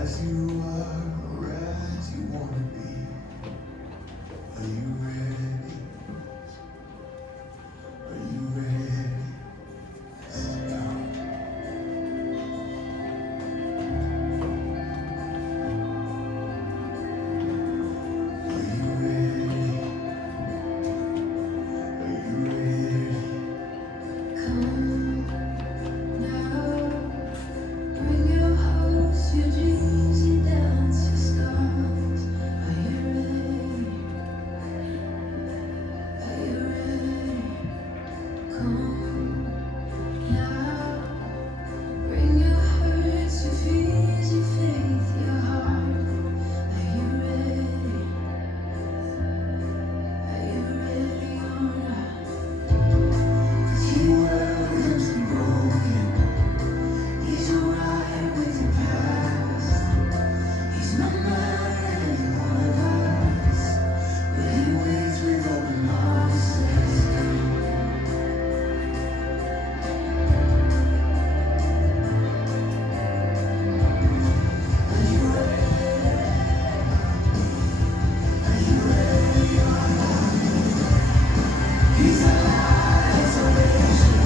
As you are or as you want to be. Are you ready? Are you ready? Are you ready? Are you ready? Come now, bring your hopes, your dreams, your doubts, your scars. Are you ready? Are you ready? Come now, bring your hurts, your fears, your faith, your heart. Are you ready? Are you ready or not? You welcomes the broken. He's alright with your past. He's not mad at any one of us, but he waits with open arms. Says, are you ready? Are you ready or not? He's a light of salvation.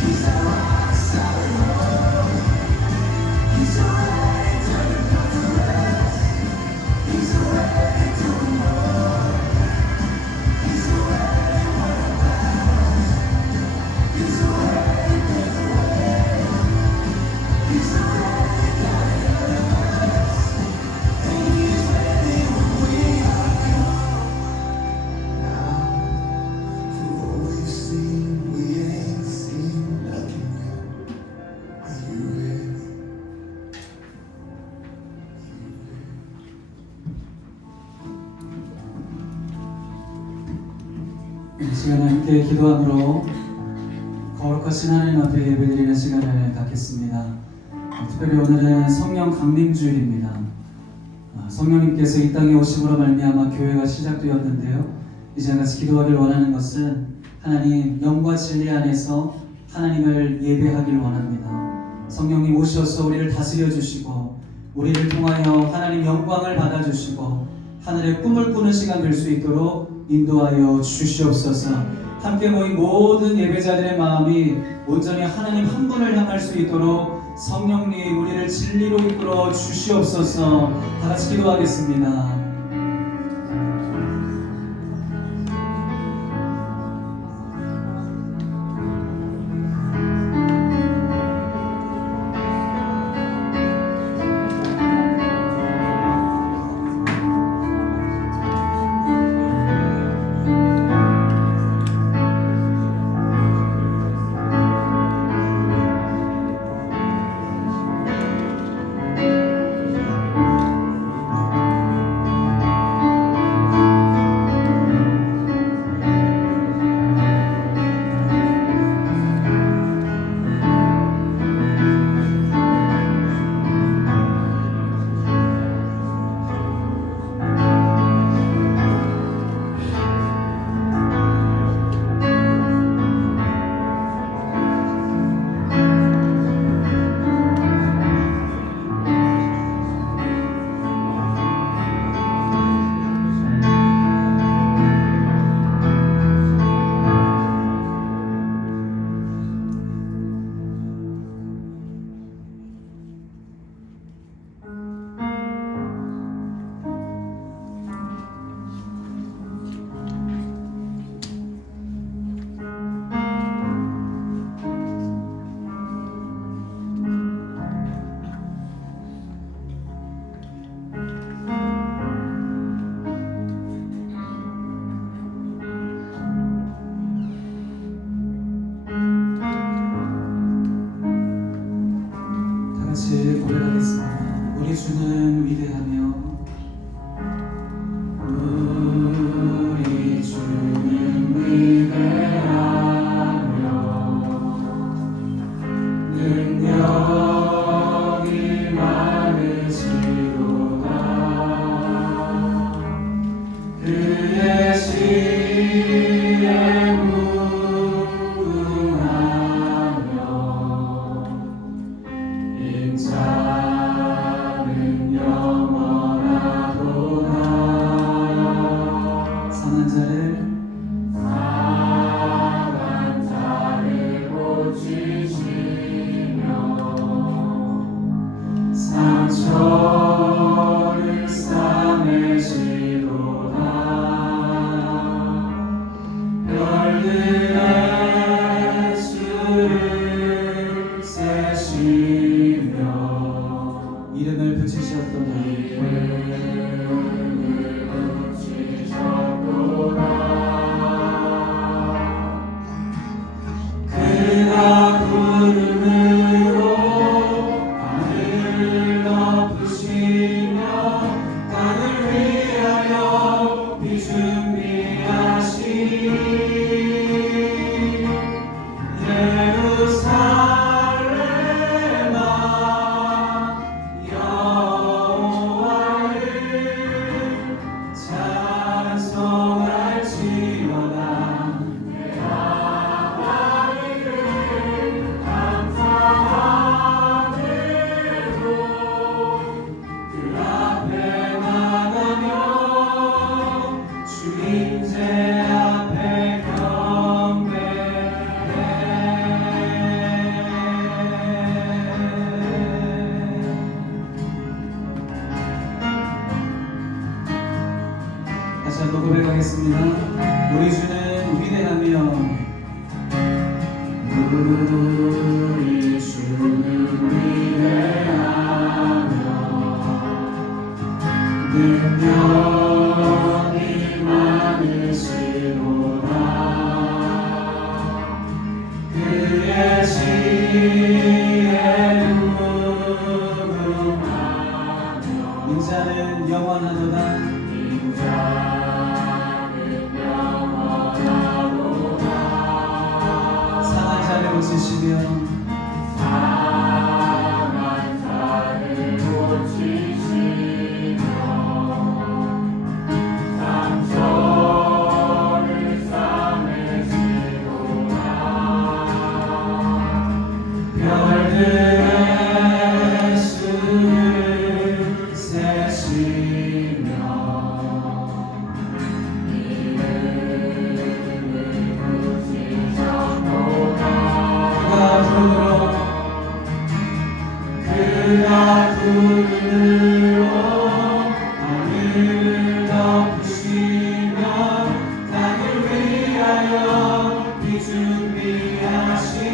He's a rock solid rock. He's a way to the comfortless. He's a way to the Lord. He's a way what about. He's a way with the way. He's a way guiding us. And he's ready when we are come. Now, for all we've seen, we ain't seen nothing yet. Are you ready? 이 시간에 함께 기도함으로 거룩하신 하나님 앞에 예배드리는 시간을 갖겠습니다. 특별히 오늘은 성령 강림주일입니다. 성령님께서 이 땅에 오심으로 말미암아 교회가 시작되었는데요. 이제 같이 기도하길 원하는 것은 하나님 영과 진리 안에서 하나님을 예배하길 원합니다. 성령님 오셔서 우리를 다스려 주시고 우리를 통하여 하나님 영광을 받아주시고 하늘의 꿈을 꾸는 시간 될 수 있도록 인도하여 주시옵소서. 함께 모인 모든 예배자들의 마음이 온전히 하나님 한 분을 향할 수 있도록 성령님 우리를 진리로 이끌어 주시옵소서. 다 같이 기도하겠습니다. 같이 고백하겠습니다. 우리 주는 위대하며 우리 주는 위대하며 능력이 많으시도다. 그의 시에 무궁하며 인자 붙이시며 이름을 붙이셨도다. 그가 구름으로 하늘을 덮으시며 땅을 위하여 비준비하시니 예루살렘아 여호와를 찬송할지어다. 다시 한번 고백하겠습니다. 우리 주는 위대하며 우리 주는 위대하며 능력이 많으시도다. 그의 지혜 누구하며 인자는 영원하도다. 상한 자를 고치시며 별들의 수를 세시며 그가 구름으로 하늘을 덮으시며 땅을 위하여 비준비하시니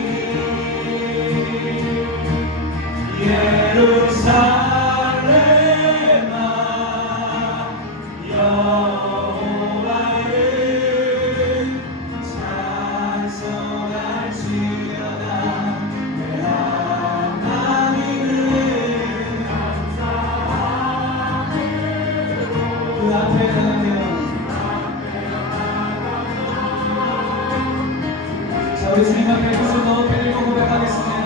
예루살렘아 여호와를 찬송할지어다. 내 하나님을 그 앞에 나가며 자 우리 주님 앞에 두 손 높이 들고 고백하겠습니다.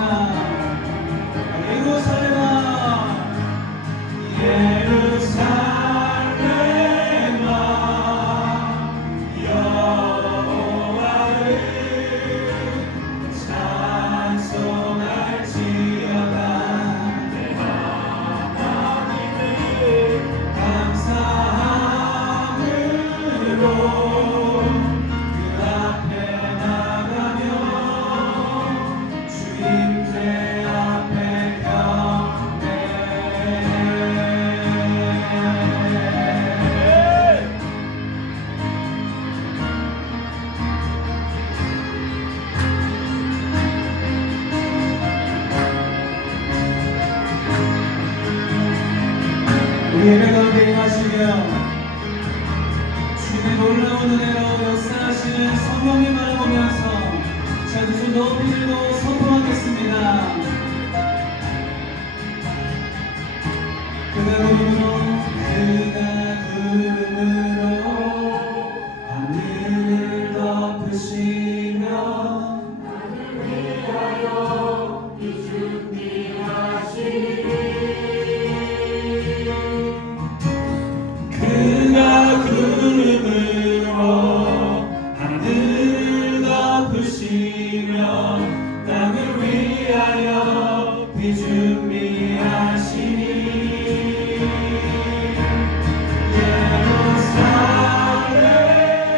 예루살렘아 예루살렘아 여호와를 찬송할지어다. 내 하나님을 감사함으로 그 앞에 나가며 주님 제 앞에 우리 예배 가운데 임하시며 주님의 놀라운 은혜로 역사하시는 성령님을 보면서 자 두 손 높이 들고 선포하겠습니다. 그가 구름으로 하늘을 덮으시며 나를 위하여 비준비하시니 그가 구름으로 하늘을 덮으시며 땅을 위하여 비준비하시니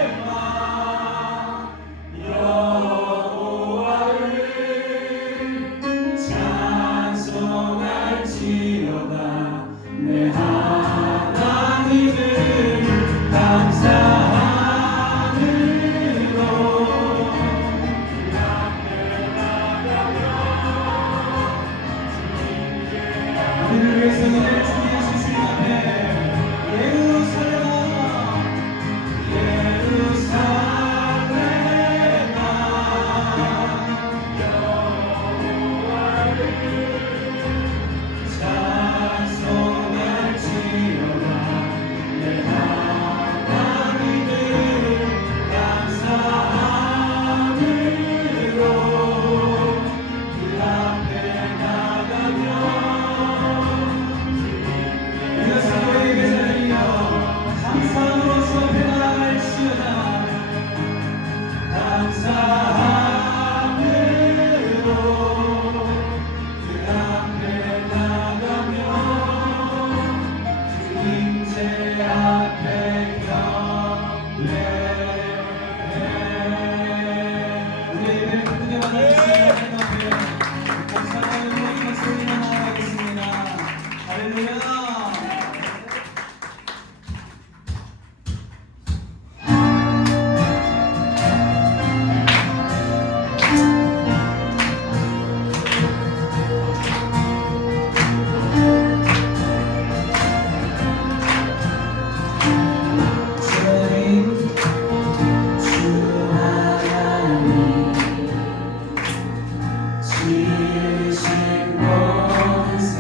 예루살렘아 여호와를 찬송할지어다. 내 하나님을 감사함으로 그 앞에 나가며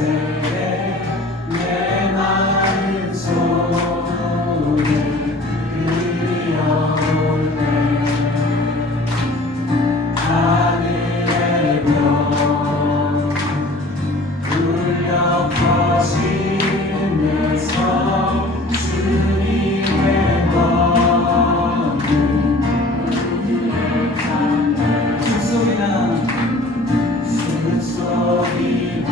새에 내 마음 속에 그리어오네. 하늘의 별 울려 퍼지면서 주님의 법을 숨소리나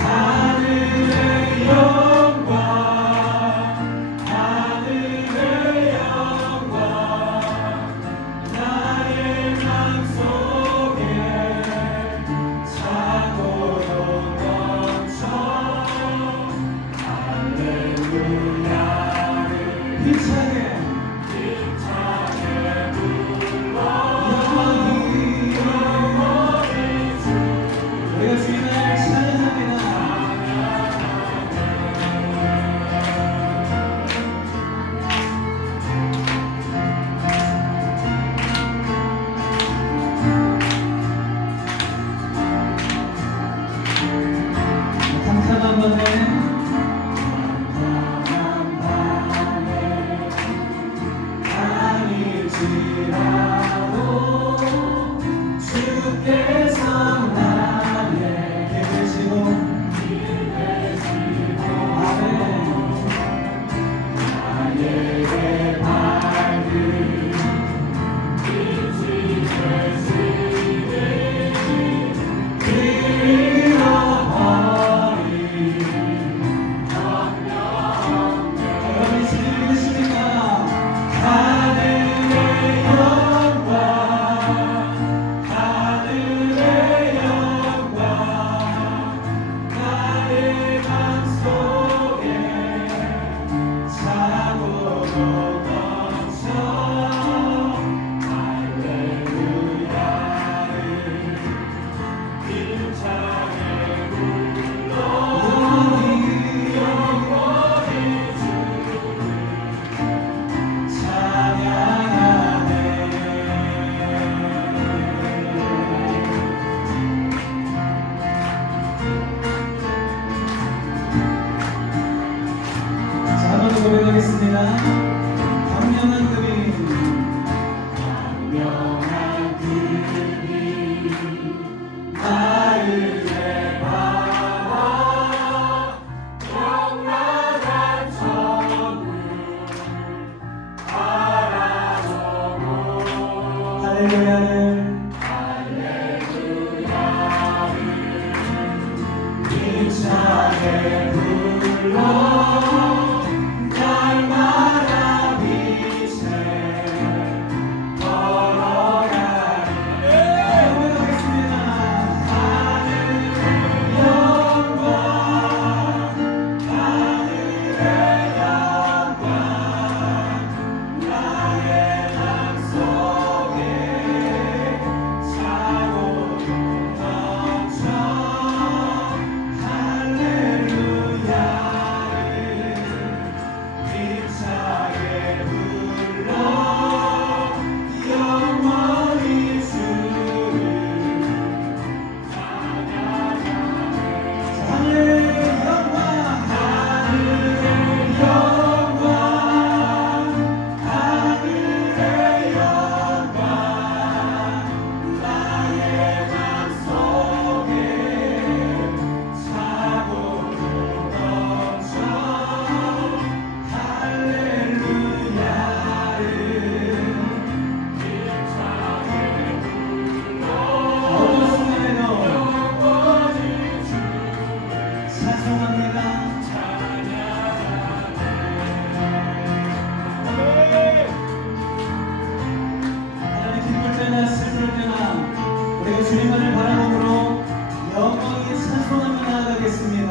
하늘의 영광 하늘의 영광 나의 맘속에 차고도 넘쳐 할렐루야를 힘차게 불러 우리가 주님을 찬양합니다. 캄캄한 밤에 아닐지라도 주께서 나에게 계시고 아멘 나에게 밝은 빛이 되시니 잃어버린 여러분이 주님을 믿으십니까? 하늘의 영광 하늘의 영광 나의 맘속에 차고도 넘쳐 할렐루야를 힘차게 불러 영원히 주를 찬양하네. 자, 한 번 더 고백하겠습니다. 광명한 금이 나를 내바라 영원한 천국 바라보고 할렐루야를 힘차게 불러 날마다 빛에 걸어가리 고백하겠습니다. 하늘의 영광 하늘의 영광 나의 맘속에 차고도 넘쳐 할렐루야를 힘차게 불러 영원히 주를 찬양하네. 하늘의 영광 하늘의 영광 하늘의 영광 나의 맘속에 차고도 넘쳐 할렐루야를 힘차게 불러 어떤 순간에도 영원히 주를 찬송합니다. 하나님 기쁠 때나 슬플 때나 우리가 주님만을 바라보므로 영원히 찬송하며 나아가겠습니다.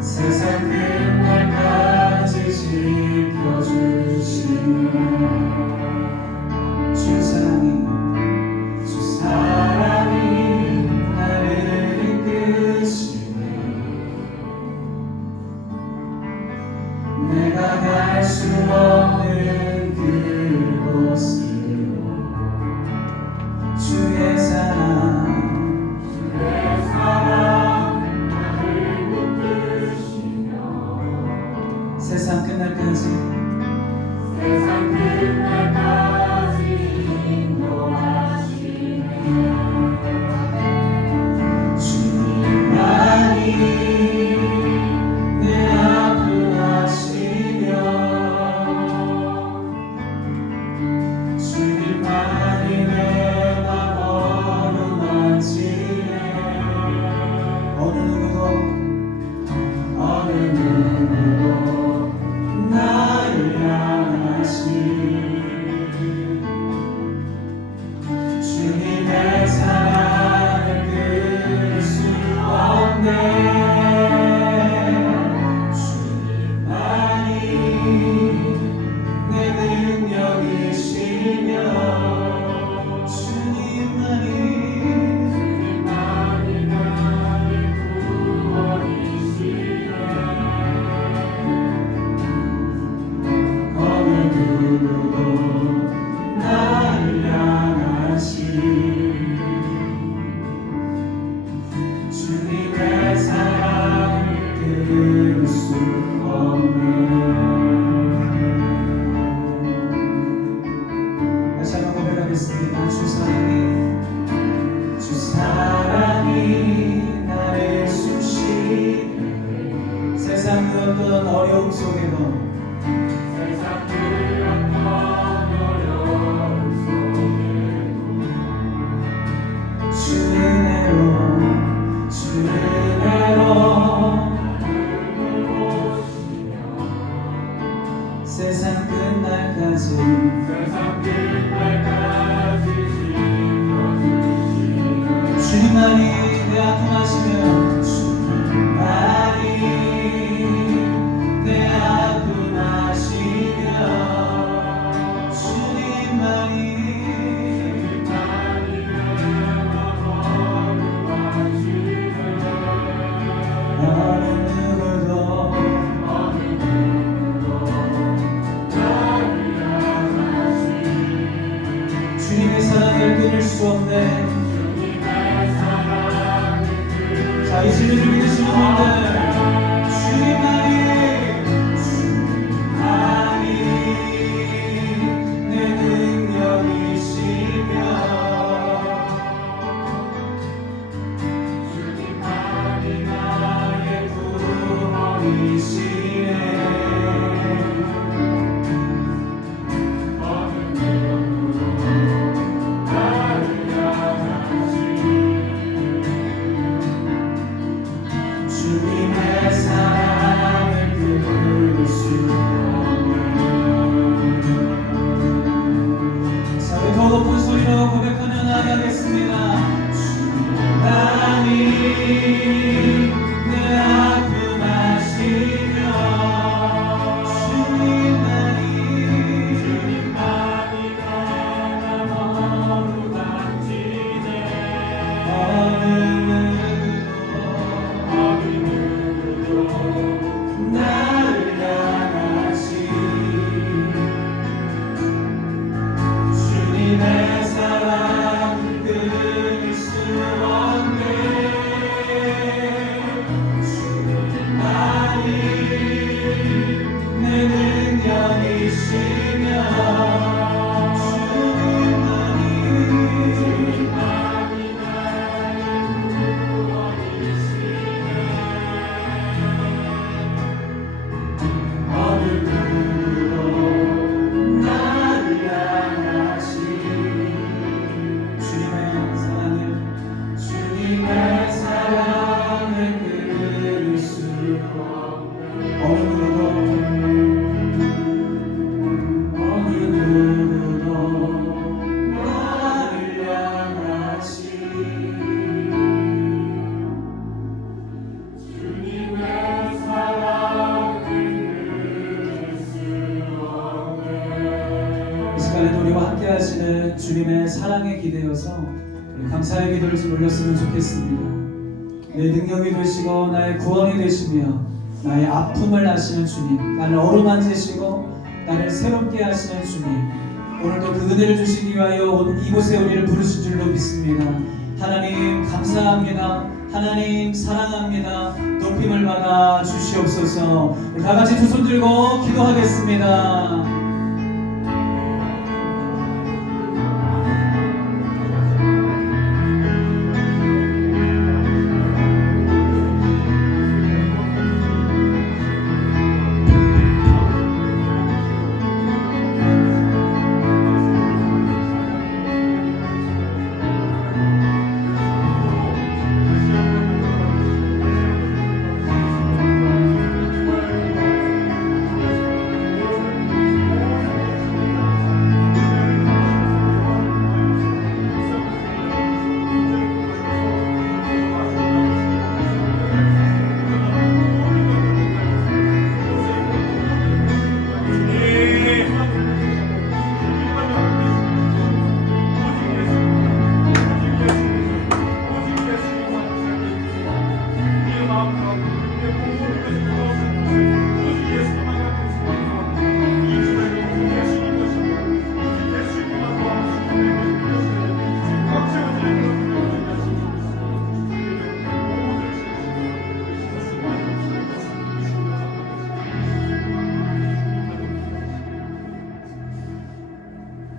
세상 끝날까지 지켜주시네. 주 사랑이 나를 이끄시네. 내가 갈 수 없는 그곳으로 주의 사랑 나를 붙드시며 세상 끝날까지 인도하시네. 주님만이 내 아픔 아시며 주님만이 내 맘 어루만지네. 어느 누구도 나를 향하시 주님의 사랑을 끊을 수 없네. 주님만이 내 능력이시며 주님만이 나의 구원이시네. 어느 누구도 나를 향하시 주님의 사랑을 끊을 수 없네. 다시 한번 고백하겠습니다. 주 사랑이 나를 숨쉬게 세상 그 어떤 어려움 속에도 주 은혜로 세상 끝날까지 주님만이 내 아픔 아시며 주님만이 내 아픔 아시며 주님만이 어느 누구도 주님의 사랑을 끊을 수 없네. 자, 이 진리를 믿으시는 분들 주님만이 내 능력이시며 주님만이 나의 구원이시네. 주님의 사랑을 끊을 수 없네. 자, 우리 더 높은 소리로 고백하며 나아가겠습니다. 주님만이 내 아픔 아시며 주님만이 나 어루만지네. 어느 나를 향하시 주님의 사랑 끊을 수 없네. 주님만이 내 능력이시며 주님만이 나의 구원이시네. 주님의 사랑에 기대어서 우리 감사의 기도를 좀 올렸으면 좋겠습니다. 내 능력이 되시고 나의 구원이 되시며 나의 아픔을 아시는 주님, 나를 어루만지시고 나를 새롭게 하시는 주님, 오늘도 그 은혜를 주시기 위하여 이곳에 우리를 부르신 줄로 믿습니다. 하나님 감사합니다. 하나님 사랑합니다. 높임을 받아 주시옵소서. 우리 다 같이 두 손 들고 기도하겠습니다.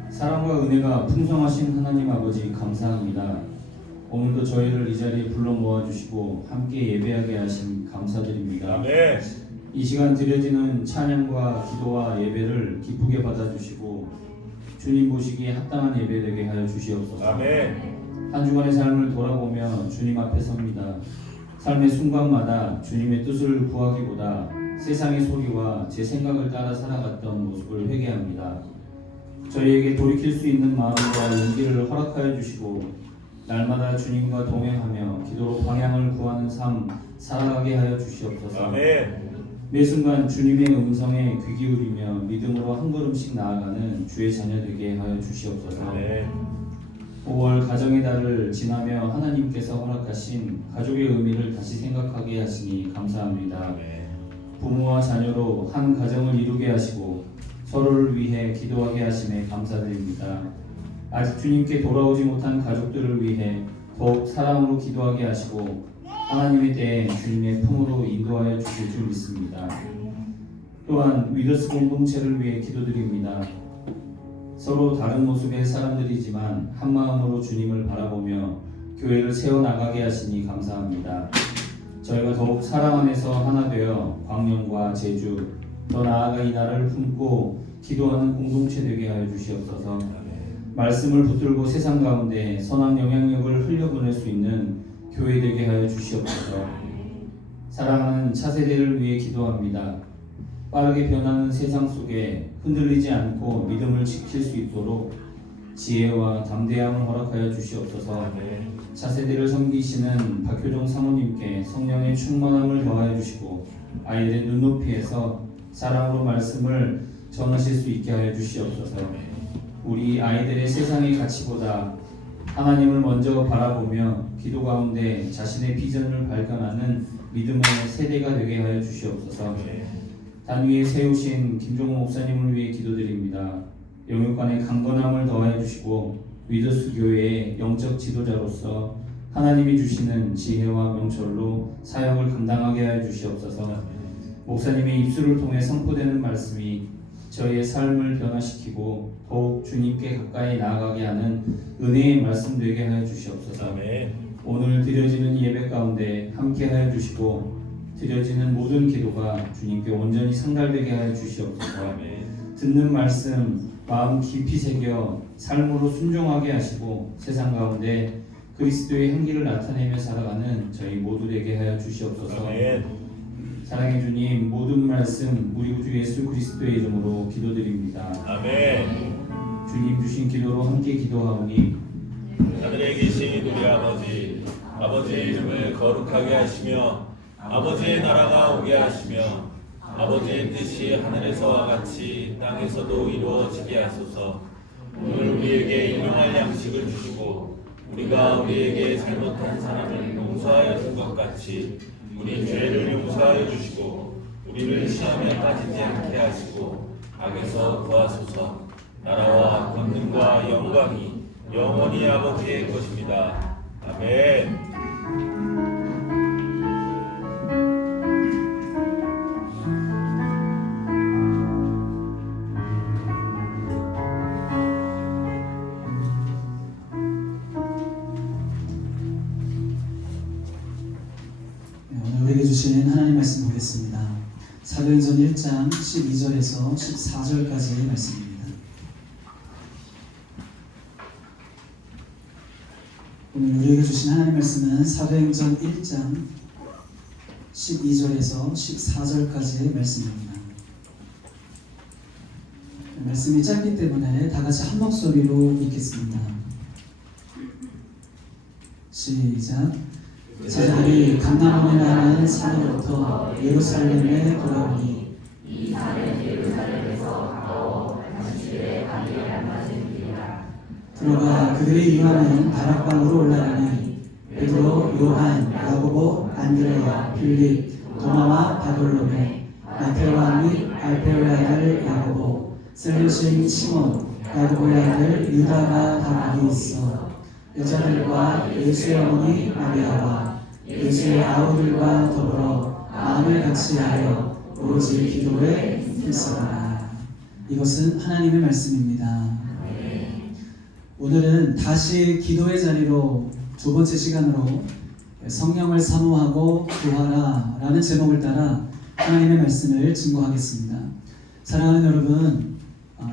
사랑과 은혜가 풍성하신 하나님 아버지 감사합니다. 오늘도 저희를 이 자리에 불러 모아주시고 함께 예배하게 하신 감사드립니다. 아멘. 이 시간 드려지는 찬양과 기도와 예배를 기쁘게 받아주시고 주님 보시기에 합당한 예배 되게 하여 주시옵소서. 아멘. 한 주간의 삶을 돌아보며 주님 앞에 섭니다. 삶의 순간마다 주님의 뜻을 구하기보다 세상의 소리와 제 생각을 따라 살아갔던 모습을 회개합니다. 저희에게 돌이킬 수 있는 마음과 용기를 허락하여 주시고 날마다 주님과 동행하며 기도로 방향을 구하는 삶 살아가게 하여 주시옵소서. 아멘. 매 순간 주님의 음성에 귀 기울이며 믿음으로 한 걸음씩 나아가는 주의 자녀 되게 하여 주시옵소서. 아멘. 5월 가정의 달을 지나며 하나님께서 허락하신 가족의 의미를 다시 생각하게 하시니 감사합니다. 아멘. 부모와 자녀로 한 가정을 이루게 하시고 서로를 위해 기도하게 하심에 감사드립니다. 아직 주님께 돌아오지 못한 가족들을 위해 더욱 사랑으로 기도하게 하시고 하나님의 때에 주님의 품으로 인도하여 주실 줄 믿습니다. 또한 위더스 공동체를 위해 기도드립니다. 서로 다른 모습의 사람들이지만 한 마음으로 주님을 바라보며 교회를 세워나가게 하시니 감사합니다. 저희가 더욱 사랑 안에서 하나 되어 광명과 제주, 더 나아가 이 나라를 품고 기도하는 공동체 되게 하여 주시옵소서. 말씀을 붙들고 세상 가운데 선한 영향력을 흘려보낼 수 있는 교회 되게 하여 주시옵소서. 사랑하는 차세대를 위해 기도합니다. 빠르게 변하는 세상 속에 흔들리지 않고 믿음을 지킬 수 있도록 지혜와 담대함을 허락하여 주시옵소서. 차세대를 섬기시는 박효정 사모님께 성령의 충만함을 더하여 주시고 아이들의 눈높이에서 사랑으로 말씀을 전하실 수 있게 하여 주시옵소서. 우리 아이들의 세상의 가치보다 하나님을 먼저 바라보며 기도 가운데 자신의 비전을 발견하는 믿음의 세대가 되게 하여 주시옵소서. 단위에 세우신 김종호 목사님을 위해 기도드립니다. 영육간의 강건함을 더하여 주시고 위더스 교회의 영적 지도자로서 하나님이 주시는 지혜와 명철로 사역을 감당하게 하여 주시옵소서. 목사님의 입술을 통해 선포되는 말씀이 저희의 삶을 변화시키고 더욱 주님께 가까이 나아가게 하는 은혜의 말씀 되게 하여 주시옵소서. 아멘. 오늘 드려지는 예배 가운데 함께 하여 주시고 드려지는 모든 기도가 주님께 온전히 상달되게 하여 주시옵소서. 아멘. 듣는 말씀 마음 깊이 새겨 삶으로 순종하게 하시고 세상 가운데 그리스도의 향기를 나타내며 살아가는 저희 모두 되게 하여 주시옵소서. 아멘. 사랑의 주님, 모든 말씀 우리 구주 예수 그리스도의 이름으로 기도드립니다. 아멘. 주님 주신 기도로 함께 기도하오니 하늘에 계신 우리 아버지, 아버지의 이름을 거룩하게 하시며 아버지의 나라가 오게 하시며 아버지의 뜻이 하늘에서와 같이 땅에서도 이루어지게 하소서. 오늘 우리에게 일용할 양식을 주시고 우리가 우리에게 잘못한 사람을 용서하여 준 것 같이 우리 죄를 용서하여 주시고 우리를 시험에 빠지지 않게 하시고 악에서 구하소서. 나라와 권능과 영광이 영원히 아버지의 것입니다. 아멘. 오늘 우리에게 주신 하나님 말씀 보겠습니다. 사도행전 1장 12절에서 14절까지의 말씀입니다. 오늘 우리에게 주신 하나님 말씀은 사도행전 1장 12절에서 14절까지의 말씀입니다. 말씀이 짧기 때문에 다 같이 한 목소리로 읽겠습니다. 시작. 제자들이 감나움이라는 산으로부터 예루살렘에 돌아오니 들어가 그들의 유하는 다락방으로 올라가니 베드로, 요한, 야고보, 안드레야, 빌립, 도마와 바돌로메, 마테오와 및 알페오의 아들 야고보, 셀루시인 시몬, 야고보의 아들 유다가 다 거기 있어 여자들과 예수의 어머니 마리아와 예수의 아우들과 더불어 마음을 같이하여 오로지 기도에 힘쓰라. 이것은 하나님의 말씀입니다. 오늘은 다시 기도의 자리로 두 번째 시간으로 성령을 사모하고 구하라 라는 제목을 따라 하나님의 말씀을 증거하겠습니다. 사랑하는 여러분,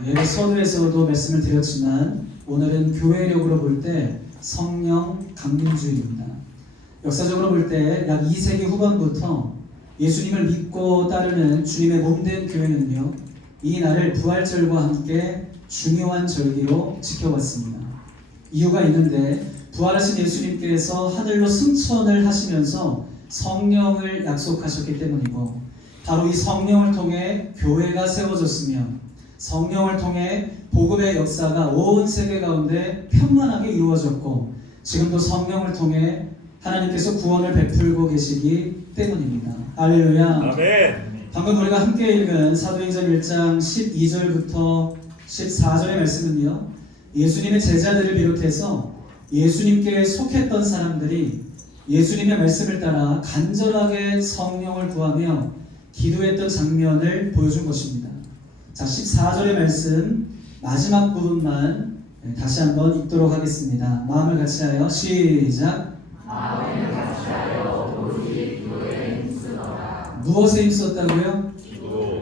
예배 서두에서도 말씀을 드렸지만 오늘은 교회력으로 볼 때 성령 강림주일입니다. 역사적으로 볼 때 약 2세기 후반부터 예수님을 믿고 따르는 주님의 몸된 교회는요, 이 날을 부활절과 함께 중요한 절기로 지켜왔습니다. 이유가 있는데 부활하신 예수님께서 하늘로 승천을 하시면서 성령을 약속하셨기 때문이고, 바로 이 성령을 통해 교회가 세워졌으며 성령을 통해 복음의 역사가 온 세계 가운데 평안하게 이루어졌고, 지금도 성령을 통해 하나님께서 구원을 베풀고 계시기 때문입니다. 할렐루야. 아멘. 방금 우리가 함께 읽은 사도행전 1장 12절부터 14절의 말씀은요, 예수님의 제자들을 비롯해서 예수님께 속했던 사람들이 예수님의 말씀을 따라 간절하게 성령을 구하며 기도했던 장면을 보여준 것입니다. 자, 14절의 말씀 마지막 부분만 다시 한번 읽도록 하겠습니다. 마음을 같이하여 시작. 마음을 같이하여 오로지 기도에 힘쓰더라. 무엇에 힘썼다고요?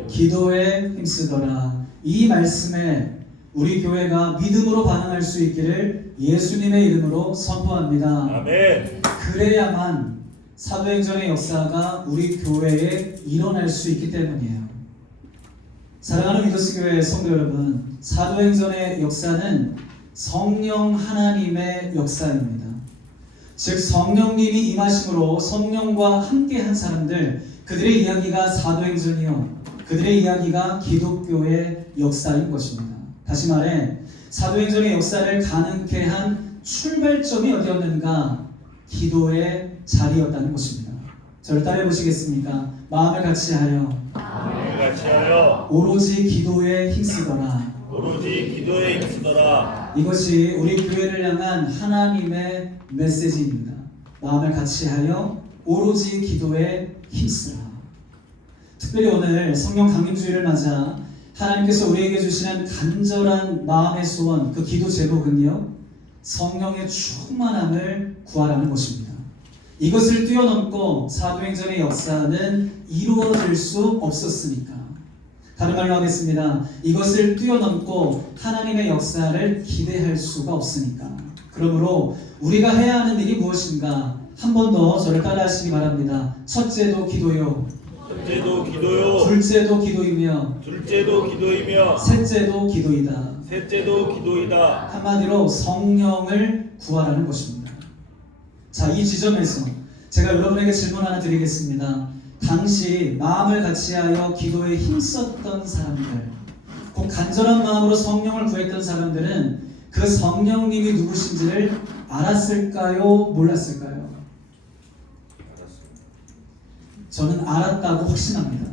기도에 힘쓰더라. 이 말씀에 우리 교회가 믿음으로 반응할 수 있기를 예수님의 이름으로 선포합니다. 아멘. 그래야만 사도행전의 역사가 우리 교회에 일어날 수 있기 때문이에요. 사랑하는 위더스 교회 성도 여러분, 사도행전의 역사는 성령 하나님의 역사입니다. 즉 성령님이 임하심으로 성령과 함께한 사람들, 그들의 이야기가 사도행전이요, 그들의 이야기가 기독교의 역사인 것입니다. 다시 말해 사도행전의 역사를 가능케 한 출발점이 어디였는가? 기도의 자리였다는 것입니다. 저를 따라해 보시겠습니까? 마음을 같이하여 오로지 기도에 힘쓰더라. 오로지 기도에 힘쓰더라. 이것이 우리 교회를 향한 하나님의 메시지입니다. 마음을 같이하여 오로지 기도에 힘쓰라. 특별히 오늘 성령 강림주일을 맞아 하나님께서 우리에게 주시는 간절한 마음의 소원, 그 기도 제목은요, 성령의 충만함을 구하라는 것입니다. 이것을 뛰어넘고 사도행전의 역사는 이루어질 수 없었으니까. 다른 말로 하겠습니다. 이것을 뛰어넘고 하나님의 역사를 기대할 수가 없으니까. 그러므로 우리가 해야 하는 일이 무엇인가? 한 번 더 저를 따라 하시기 바랍니다. 첫째도 기도요. 첫째도 기도요. 둘째도 기도이며. 둘째도 기도이며. 셋째도 기도이다. 셋째도 기도이다. 한마디로 성령을 구하라는 것입니다. 자, 이 지점에서 제가 여러분에게 질문 하나 드리겠습니다. 당시 마음을 같이하여 기도에 힘썼던 사람들, 그 간절한 마음으로 성령을 구했던 사람들은 그 성령님이 누구신지를 알았을까요? 몰랐을까요? 저는 알았다고 확신합니다.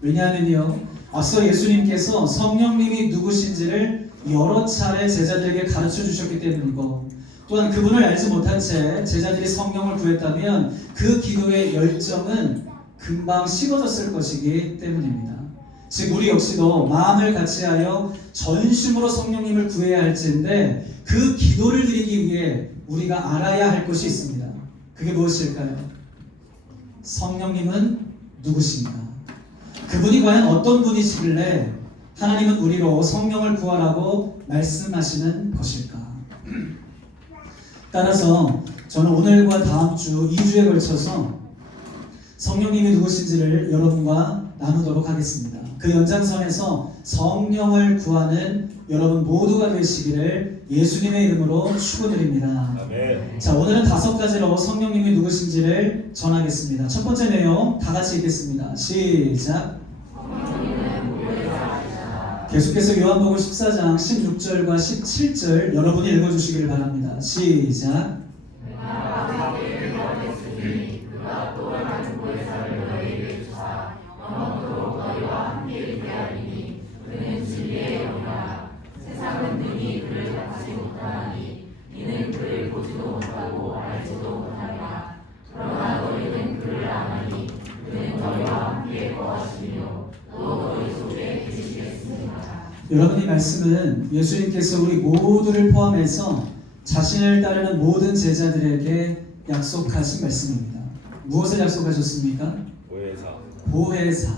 왜냐하면요, 앞서 예수님께서 성령님이 누구신지를 여러 차례 제자들에게 가르쳐 주셨기 때문이고, 또한 그분을 알지 못한 채 제자들이 성령을 구했다면 그 기도의 열정은 금방 식어졌을 것이기 때문입니다. 즉 우리 역시도 마음을 같이하여 전심으로 성령님을 구해야 할지인데, 그 기도를 드리기 위해 우리가 알아야 할 것이 있습니다. 그게 무엇일까요? 성령님은 누구신가? 그분이 과연 어떤 분이시길래 하나님은 우리로 성령을 구하라고 말씀하시는 것일까? 따라서 저는 오늘과 다음 주 2주에 걸쳐서 성령님이 누구신지를 여러분과 나누도록 하겠습니다. 그 연장선에서 성령을 구하는 여러분 모두가 되시기를 예수님의 이름으로 축원드립니다. 아멘. 자, 오늘은 5가지로 성령님이 누구신지를 전하겠습니다. 첫 번째 내용 다 같이 읽겠습니다. 시작. 계속해서 요한복음 14장 16절과 17절 여러분이 읽어주시기를 바랍니다. 시작. 여러분, 이 말씀은 예수님께서 우리 모두를 포함해서 자신을 따르는 모든 제자들에게 약속하신 말씀입니다. 무엇을 약속하셨습니까? 보혜사. 보혜사.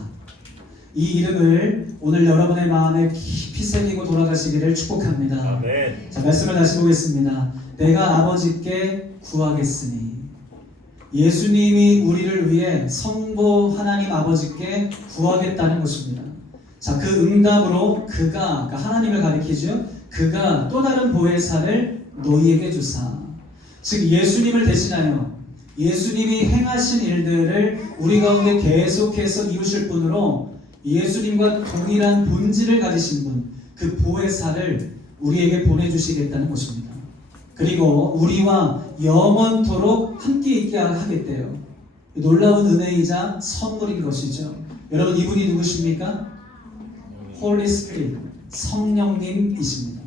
이 이름을 오늘 여러분의 마음에 깊이 새기고 돌아가시기를 축복합니다. 아멘. 자, 말씀을 다시 보겠습니다. 내가 아버지께 구하겠으니. 예수님이 우리를 위해 성부 하나님 아버지께 구하겠다는 것입니다. 자, 그 응답으로 그가, 그러니까 하나님을 가리키죠. 그가 또 다른 보혜사를 너희에게 주사. 즉 예수님을 대신하여 예수님이 행하신 일들을 우리 가운데 계속해서 이루실 분으로 예수님과 동일한 본질을 가지신 분, 그 보혜사를 우리에게 보내주시겠다는 것입니다. 그리고 우리와 영원토록 함께 있게 하겠대요. 놀라운 은혜이자 선물인 것이죠. 여러분, 이분이 누구십니까? Holy Spirit, 성령님이십니다.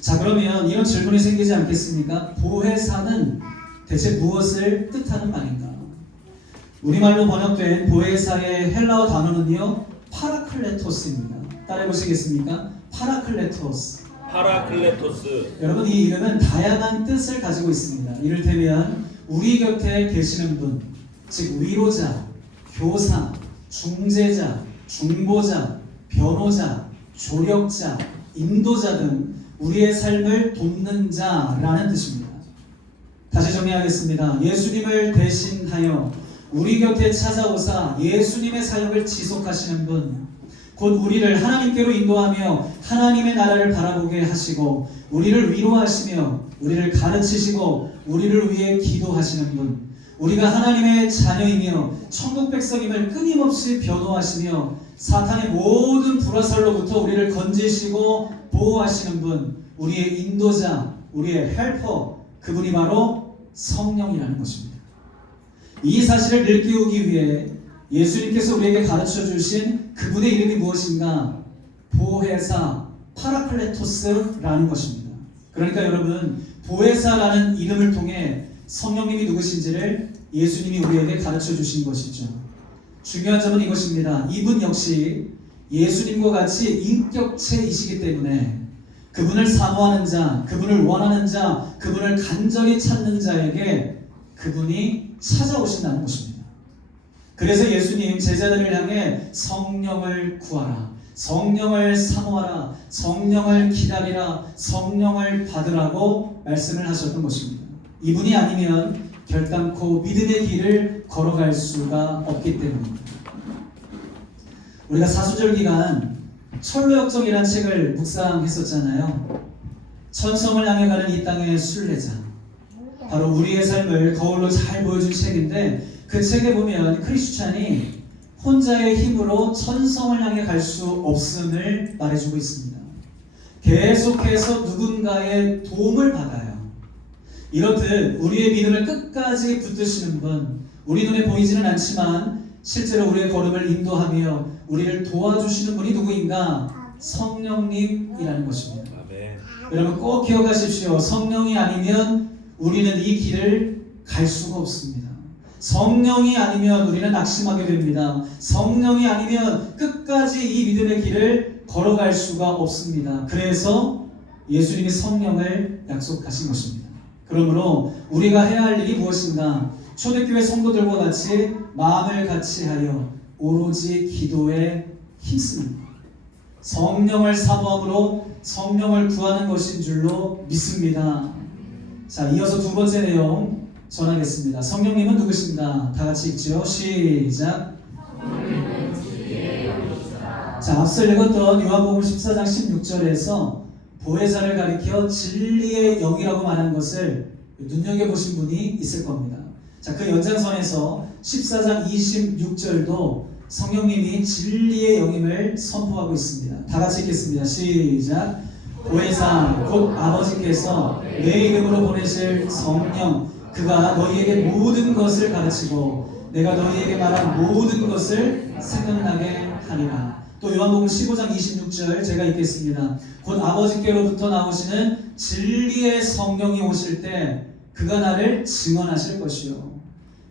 자, 그러면 이런 질문이 생기지 않겠습니까? 보혜사는 대체 무엇을 뜻하는 말인가? 우리말로 번역된 보혜사의 헬라어 단어는요, 파라클레토스입니다. 따라해 보시겠습니까? 파라클레토스. 파라클레토스. 여러분, 이 이름은 다양한 뜻을 가지고 있습니다. 이를테면 우리 곁에 계시는 분, 즉 위로자, 교사, 중재자, 중보자, 변호자, 조력자, 인도자 등 우리의 삶을 돕는 자라는 뜻입니다. 다시 정리하겠습니다. 예수님을 대신하여 우리 곁에 찾아오사 예수님의 사역을 지속하시는 분, 곧 우리를 하나님께로 인도하며 하나님의 나라를 바라보게 하시고 우리를 위로하시며 우리를 가르치시고 우리를 위해 기도하시는 분, 우리가 하나님의 자녀이며 천국 백성임을 끊임없이 변호하시며 사탄의 모든 불화설로부터 우리를 건지시고 보호하시는 분, 우리의 인도자, 우리의 헬퍼, 그분이 바로 성령이라는 것입니다. 이 사실을 일깨우기 위해 예수님께서 우리에게 가르쳐 주신 그분의 이름이 무엇인가? 보혜사, 파라클레토스라는 것입니다. 그러니까 여러분, 보혜사라는 이름을 통해 성령님이 누구신지를 예수님이 우리에게 가르쳐 주신 것이죠. 중요한 점은 이것입니다. 이분 역시 예수님과 같이 인격체이시기 때문에 그분을 사모하는 자, 그분을 원하는 자, 그분을 간절히 찾는 자에게 그분이 찾아오신다는 것입니다. 그래서 예수님 제자들을 향해 성령을 구하라, 성령을 사모하라, 성령을 기다리라, 성령을 받으라고 말씀을 하셨던 것입니다. 이분이 아니면 결단코 믿음의 길을 걸어갈 수가 없기 때문입니다. 우리가 사수절 기간 철로역정이라는 책을 묵상했었잖아요. 천성을 향해 가는 이 땅의 순례자, 바로 우리의 삶을 거울로 잘 보여준 책인데, 그 책에 보면 크리스찬이 혼자의 힘으로 천성을 향해 갈 수 없음을 말해주고 있습니다. 계속해서 누군가의 도움을 받아요. 이렇듯 우리의 믿음을 끝까지 붙드시는 분, 우리 눈에 보이지는 않지만 실제로 우리의 걸음을 인도하며 우리를 도와주시는 분이 누구인가? 성령님이라는 것입니다. 아멘. 여러분 꼭 기억하십시오. 성령이 아니면 우리는 이 길을 갈 수가 없습니다. 성령이 아니면 우리는 낙심하게 됩니다. 성령이 아니면 끝까지 이 믿음의 길을 걸어갈 수가 없습니다. 그래서 예수님이 성령을 약속하신 것입니다. 그러므로 우리가 해야 할 일이 무엇인가? 초대교회 성도들과 같이 마음을 같이하여 오로지 기도에 힘씁니다. 성령을 사모함으로 성령을 구하는 것인 줄로 믿습니다. 자, 이어서 두 번째 내용 전하겠습니다. 성령님은 누구신가? 다 같이 읽죠. 시작. 자, 앞서 읽었던 요한복음 14장 16절에서 보혜사를 가리켜 진리의 영이라고 말한 것을 눈여겨보신 분이 있을 겁니다. 자, 그 연장선에서 14장 26절도 성령님이 진리의 영임을 선포하고 있습니다. 다 같이 읽겠습니다. 시작. 보혜사 곧 아버지께서 내 이름으로 보내실 성령, 그가 너희에게 모든 것을 가르치고 내가 너희에게 말한 모든 것을 생각나게 하리라. 또 요한복음 15장 26절 제가 읽겠습니다. 곧 아버지께로부터 나오시는 진리의 성령이 오실 때 그가 나를 증언하실 것이요.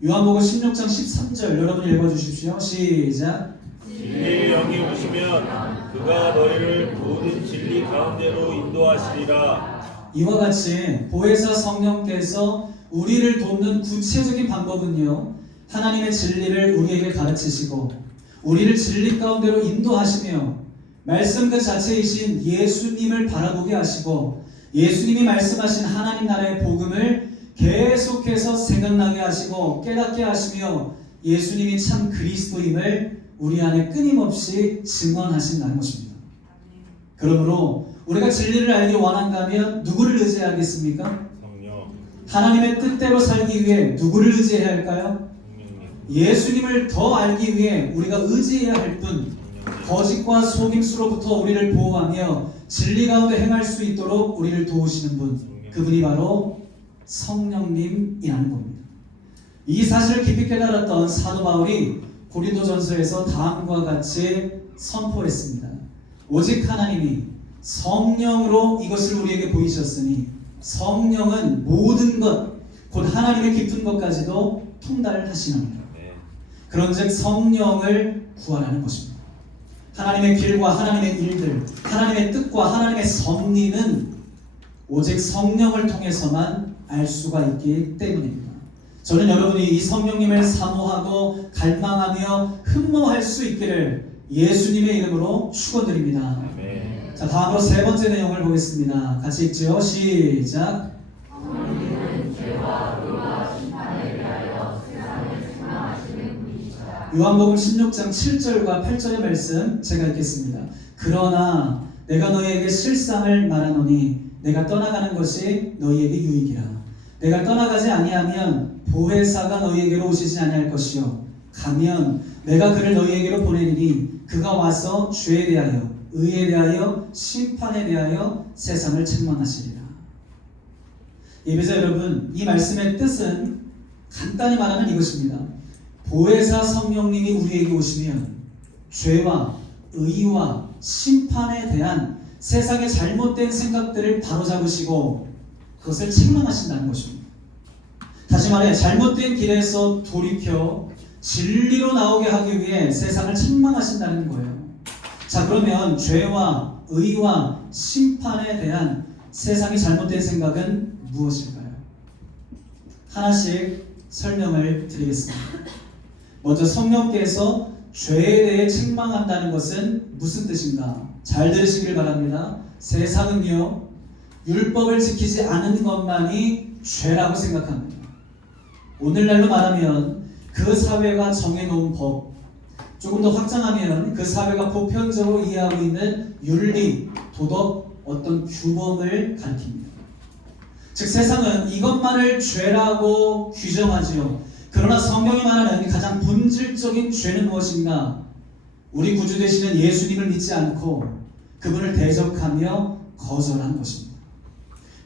요한복음 16장 13절 여러분 읽어주십시오. 시작. 진리의 영이 오시면 그가 너희를 모든 진리 가운데로 인도하시리라. 이와 같이 보혜사 성령께서 우리를 돕는 구체적인 방법은요, 하나님의 진리를 우리에게 가르치시고 우리를 진리 가운데로 인도하시며 말씀 그 자체이신 예수님을 바라보게 하시고 예수님이 말씀하신 하나님 나라의 복음을 계속해서 생각나게 하시고 깨닫게 하시며 예수님이 참 그리스도임을 우리 안에 끊임없이 증언하신다는 것입니다. 그러므로 우리가 진리를 알기 원한다면 누구를 의지하겠습니까? 성령. 하나님의 뜻대로 살기 위해 누구를 의지해야 할까요? 성령님. 예수님을 더 알기 위해 우리가 의지해야 할 분, 거짓과 속임수로부터 우리를 보호하며 진리 가운데 행할 수 있도록 우리를 도우시는 분, 그분이 바로 성령님이라는 겁니다. 이 사실을 깊이 깨달았던 사도 바울이 고린도전서에서 다음과 같이 선포했습니다. 오직 하나님이 성령으로 이것을 우리에게 보이셨으니 성령은 모든 것, 곧 하나님의 깊은 것까지도 통달하시나이다. 네. 그런즉 성령을 구하라는 것입니다. 하나님의 길과 하나님의 일들, 하나님의 뜻과 하나님의 섭리는 오직 성령을 통해서만 알 수가 있기 때문입니다. 저는 여러분이 이 성령님을 사모하고 갈망하며 흠모할 수 있기를 예수님의 이름으로 축원드립니다. 네. 자, 다음으로 세 번째 내용을 보겠습니다. 같이 읽죠. 시작. 요한복음 16장 7절과 8절의 말씀 제가 읽겠습니다. 그러나 내가 너희에게 실상을 말하노니 내가 떠나가는 것이 너희에게 유익이라. 내가 떠나가지 아니하면 보혜사가 너희에게로 오시지 아니할 것이요 가면 내가 그를 너희에게로 보내리니 그가 와서 죄에 대하여 의에 대하여 심판에 대하여 세상을 책망하시리라. 예배자 여러분, 이 말씀의 뜻은 간단히 말하면 이것입니다. 보혜사 성령님이 우리에게 오시면 죄와 의와 심판에 대한 세상의 잘못된 생각들을 바로잡으시고 그것을 책망하신다는 것입니다. 다시 말해 잘못된 길에서 돌이켜 진리로 나오게 하기 위해 세상을 책망하신다는 거예요. 자, 그러면 죄와 의와 심판에 대한 세상의 잘못된 생각은 무엇일까요? 하나씩 설명을 드리겠습니다. 먼저 성령께서 죄에 대해 책망한다는 것은 무슨 뜻인가? 잘 들으시길 바랍니다. 세상은요, 율법을 지키지 않은 것만이 죄라고 생각합니다. 오늘날로 말하면 그 사회가 정해놓은 법, 조금 더 확장하면 그 사회가 보편적으로 이해하고 있는 윤리, 도덕, 어떤 규범을 가리킵니다. 즉 세상은 이것만을 죄라고 규정하지요. 그 그러나 성경이 말하는 가장 본질적인 죄는 무엇인가? 우리 구주 되시는 예수님을 믿지 않고 그분을 대적하며 거절한 것입니다.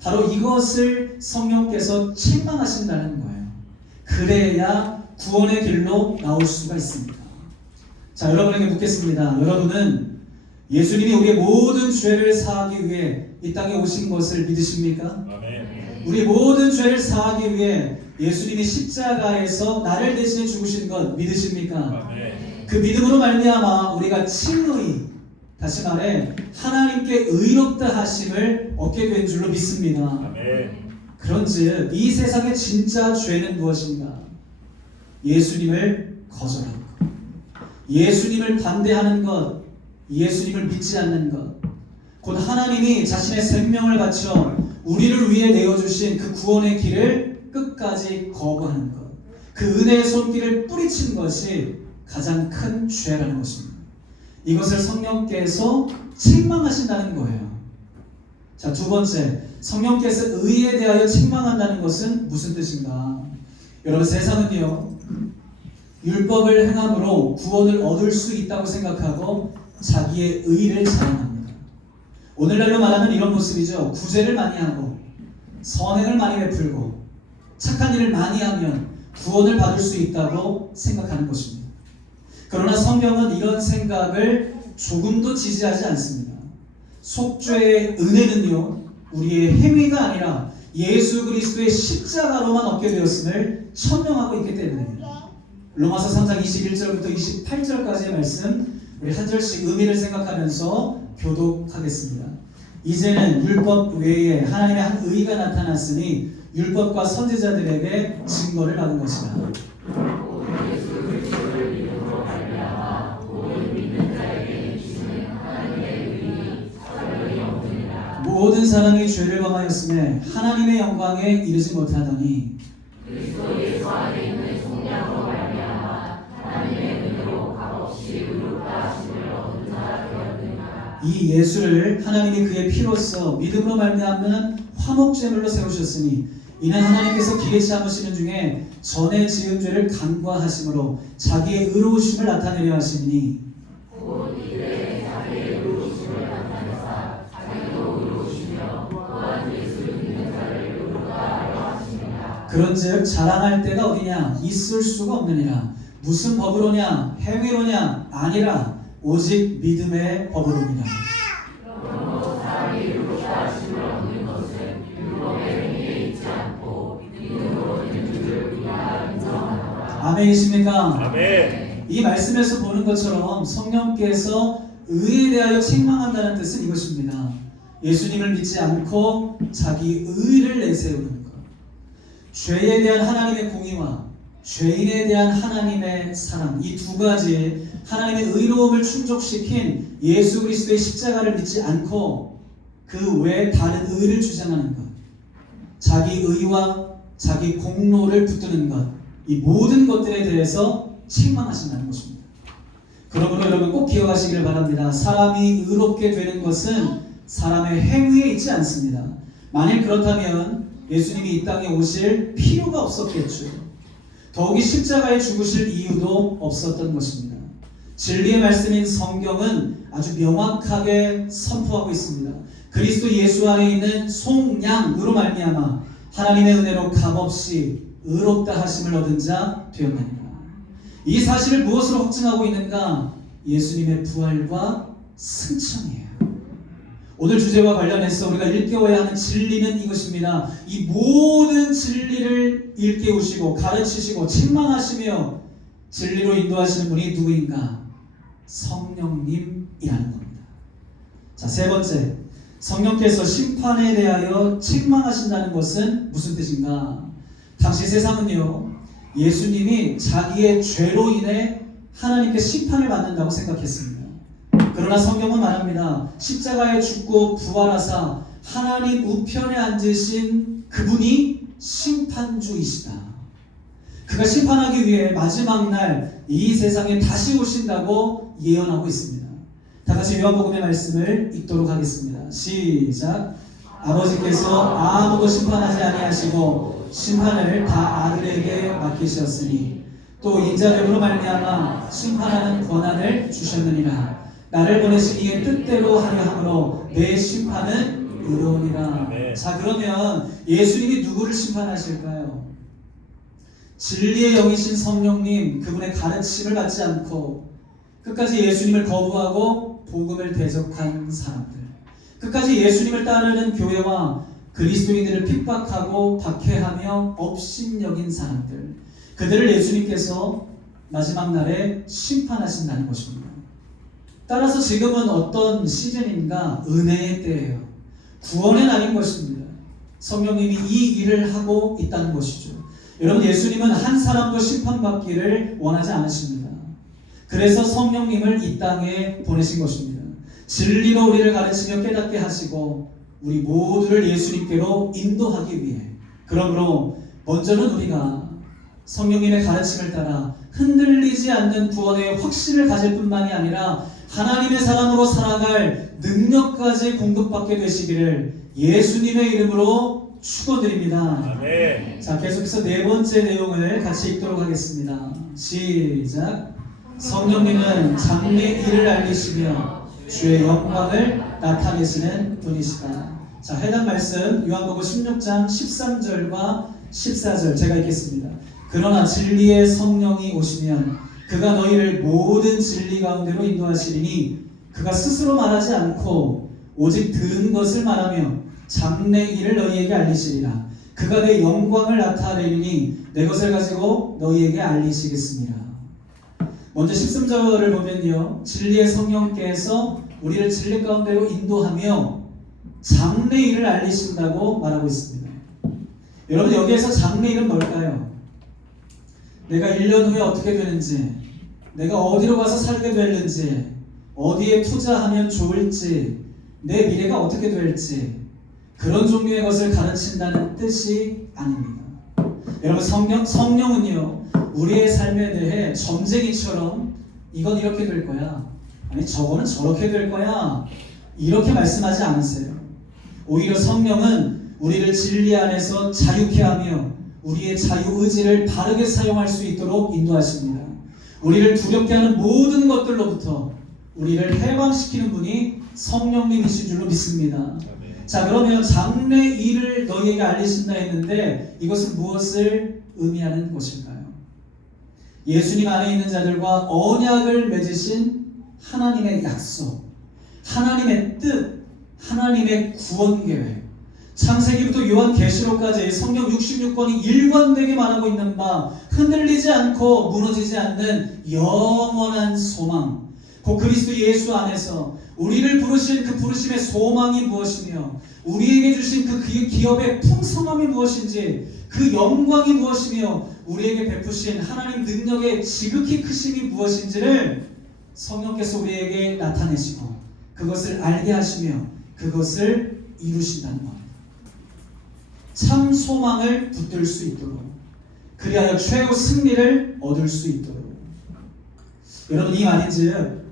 바로 이것을 성령께서 책망하신다는 거예요. 그래야 구원의 길로 나올 수가 있습니다. 자, 여러분에게 묻겠습니다. 여러분은 예수님이 우리의 모든 죄를 사하기 위해 이 땅에 오신 것을 믿으십니까? 아멘. 우리 모든 죄를 사하기 위해 예수님이 십자가에서 나를 대신해 죽으신 것 믿으십니까? 아멘. 그 믿음으로 말미암아 우리가 칭의, 다시 말해 하나님께 의롭다 하심을 얻게 된 줄로 믿습니다. 아멘. 그런즉 이 세상의 진짜 죄는 무엇인가? 예수님을 거절하는 것, 예수님을 반대하는 것, 예수님을 믿지 않는 것, 곧 하나님이 자신의 생명을 바쳐 우리를 위해 내어주신 그 구원의 길을 끝까지 거부하는 것, 그 은혜의 손길을 뿌리친 것이 가장 큰 죄라는 것입니다. 이것을 성령께서 책망하신다는 거예요. 자, 두 번째, 성령께서 의에 대하여 책망한다는 것은 무슨 뜻인가? 여러분, 세상은요, 율법을 행함으로 구원을 얻을 수 있다고 생각하고 자기의 의를 자랑합니다. 오늘날로 말하면 이런 모습이죠. 구제를 많이 하고 선행을 많이 베풀고 착한 일을 많이 하면 구원을 받을 수 있다고 생각하는 것입니다. 그러나 성경은 이런 생각을 조금도 지지하지 않습니다. 속죄의 은혜는요, 우리의 행위가 아니라 예수 그리스도의 십자가로만 얻게 되었음을 천명하고 있기 때문입니다. 로마서 3장 21절부터 28절까지의 말씀, 우리 한 절씩 의미를 생각하면서 교독하겠습니다. 이제는 율법 외에 하나님의 한 의가 나타났으니 율법과 선지자들에게 증거를 받은 것이다. 모든 사람이 죄를 범하였음에 하나님의 영광에 이르지 못하더니 그리스도 예수 안에 있는 성령으로 말미암아 하나님의 은혜로 값없이 의롭다 하심을 얻은 자가 되었느니라. 이 예수를 하나님이 그의 피로써 믿음으로 말미암는 화목제물로 세우셨으니 이는 하나님께서 기계 삼으시는 중에 전에 지은 죄를 간과하심으로 자기의 의로우심을 나타내려 하시니 곧 이들의 자기의 의로우심을 나타내사 자기도 의로우시며 또한 예수를 믿는 자를 의롭다 하려 하십니다. 그런즉 자랑할 때가 어디냐? 있을 수가 없느니라. 무슨 법으로냐? 행위로냐? 아니라 오직 믿음의 법으로니라. 그러므로 사람이 의롭다 하심을 얻는 것은 율법의 행위에 있지 않고 믿음으로 된 줄을 우리가 인정하노라. 아멘이십니까? 아멘. 이 말씀에서 보는 것처럼 성령께서 의에 대하여 책망한다는 뜻은 이것입니다. 예수님을 믿지 않고 자기 의를 내세우는 것. 죄에 대한 하나님의 공의와 죄인에 대한 하나님의 사랑, 이 두 가지 하나님의 의로움을 충족시킨 예수 그리스도의 십자가를 믿지 않고 그 외에 다른 의를 주장하는 것, 자기 의와 자기 공로를 붙드는 것, 이 모든 것들에 대해서 책망하신다는 것입니다. 그러므로 여러분 꼭 기억하시기를 바랍니다. 사람이 의롭게 되는 것은 사람의 행위에 있지 않습니다. 만일 그렇다면 예수님이 이 땅에 오실 필요가 없었겠죠. 더욱이 십자가에 죽으실 이유도 없었던 것입니다. 진리의 말씀인 성경은 아주 명확하게 선포하고 있습니다. 그리스도 예수 안에 있는 송양으로 말미암아 하나님의 은혜로 값없이 의롭다 하심을 얻은 자 되었느니라. 이 사실을 무엇으로 확증하고 있는가? 예수님의 부활과 승천이에요. 오늘 주제와 관련해서 우리가 일깨워야 하는 진리는 이것입니다. 이 모든 진리를 일깨우시고 가르치시고 책망하시며 진리로 인도하시는 분이 누구인가? 성령님이라는 겁니다. 자, 세 번째, 성령께서 심판에 대하여 책망하신다는 것은 무슨 뜻인가? 당시 세상은요, 예수님이 자기의 죄로 인해 하나님께 심판을 받는다고 생각했습니다. 그러나 성경은 말합니다. 십자가에 죽고 부활하사 하나님 우편에 앉으신 그분이 심판주이시다. 그가 심판하기 위해 마지막 날 이 세상에 다시 오신다고 예언하고 있습니다. 다 같이 요한복음의 말씀을 읽도록 하겠습니다. 시작. 아버지께서 아무도 심판하지 아니하시고 심판을 다 아들에게 맡기셨으니 또 인자됨으로 말미암아 심판하는 권한을 주셨느니라. 나를 보내신 이의 뜻대로 하려 함으로 내 심판은 의로우니라. 아멘. 자, 그러면 예수님이 누구를 심판하실까요? 진리의 영이신 성령님, 그분의 가르침을 받지 않고 끝까지 예수님을 거부하고 복음을 대적한 사람들, 끝까지 예수님을 따르는 교회와 그리스도인들을 핍박하고 박해하며 업신여긴 사람들, 그들을 예수님께서 마지막 날에 심판하신다는 것입니다. 따라서 지금은 어떤 시즌인가? 은혜의 때예요. 구원의 날인 것입니다. 성령님이 이 일을 하고 있다는 것이죠. 여러분, 예수님은 한 사람도 심판받기를 원하지 않으십니다. 그래서 성령님을 이 땅에 보내신 것입니다. 진리로 우리를 가르치며 깨닫게 하시고 우리 모두를 예수님께로 인도하기 위해. 그러므로 먼저는 우리가 성령님의 가르침을 따라 흔들리지 않는 구원의 확신을 가질 뿐만이 아니라 하나님의 사람으로 살아갈 능력까지 공급받게 되시기를 예수님의 이름으로 축원드립니다. 아멘. 자, 계속해서 네 번째 내용을 같이 읽도록 하겠습니다. 시작. 성령님은 장래 일을 알리시며 주의 영광을 나타내시는 분이시다. 자, 해당 말씀 요한복음 16장 13절과 14절 제가 읽겠습니다. 그러나 진리의 성령이 오시면 그가 너희를 모든 진리 가운데로 인도하시리니 그가 스스로 말하지 않고 오직 들은 것을 말하며 장래 일을 너희에게 알리시리라. 그가 내 영광을 나타내리니 내 것을 가지고 너희에게 알리시겠습니다. 먼저 13절을 보면요, 진리의 성령께서 우리를 진리 가운데로 인도하며 장래 일을 알리신다고 말하고 있습니다. 여러분, 여기에서 장래 일은 뭘까요? 내가 1년 후에 어떻게 되는지, 내가 어디로 가서 살게 될는지, 어디에 투자하면 좋을지, 내 미래가 어떻게 될지, 그런 종류의 것을 가르친다는 뜻이 아닙니다. 여러분, 성령은요, 우리의 삶에 대해 점쟁이처럼 이건 이렇게 될 거야, 아니 저거는 저렇게 될 거야, 이렇게 말씀하지 않으세요. 오히려 성령은 우리를 진리 안에서 자유케 하며 우리의 자유의지를 바르게 사용할 수 있도록 인도하십니다. 우리를 두렵게 하는 모든 것들로부터 우리를 해방시키는 분이 성령님이신 줄로 믿습니다. 자, 그러면 장래 일을 너희에게 알리신다 했는데 이것은 무엇을 의미하는 것일까요? 예수님 안에 있는 자들과 언약을 맺으신 하나님의 약속, 하나님의 뜻, 하나님의 구원 계획, 창세기부터 요한계시록까지 성경 66권이 일관되게 말하고 있는 바 흔들리지 않고 무너지지 않는 영원한 소망, 그 그리스도 예수 안에서 우리를 부르신 그 부르심의 소망이 무엇이며 우리에게 주신 그 기업의 풍성함이 무엇인지, 그 영광이 무엇이며 우리에게 베푸신 하나님 능력의 지극히 크심이 무엇인지를 성령께서 우리에게 나타내시고 그것을 알게 하시며 그것을 이루신다는 겁니다. 참 소망을 붙들 수 있도록, 그리하여 최후 승리를 얻을 수 있도록. 여러분, 이 말인즉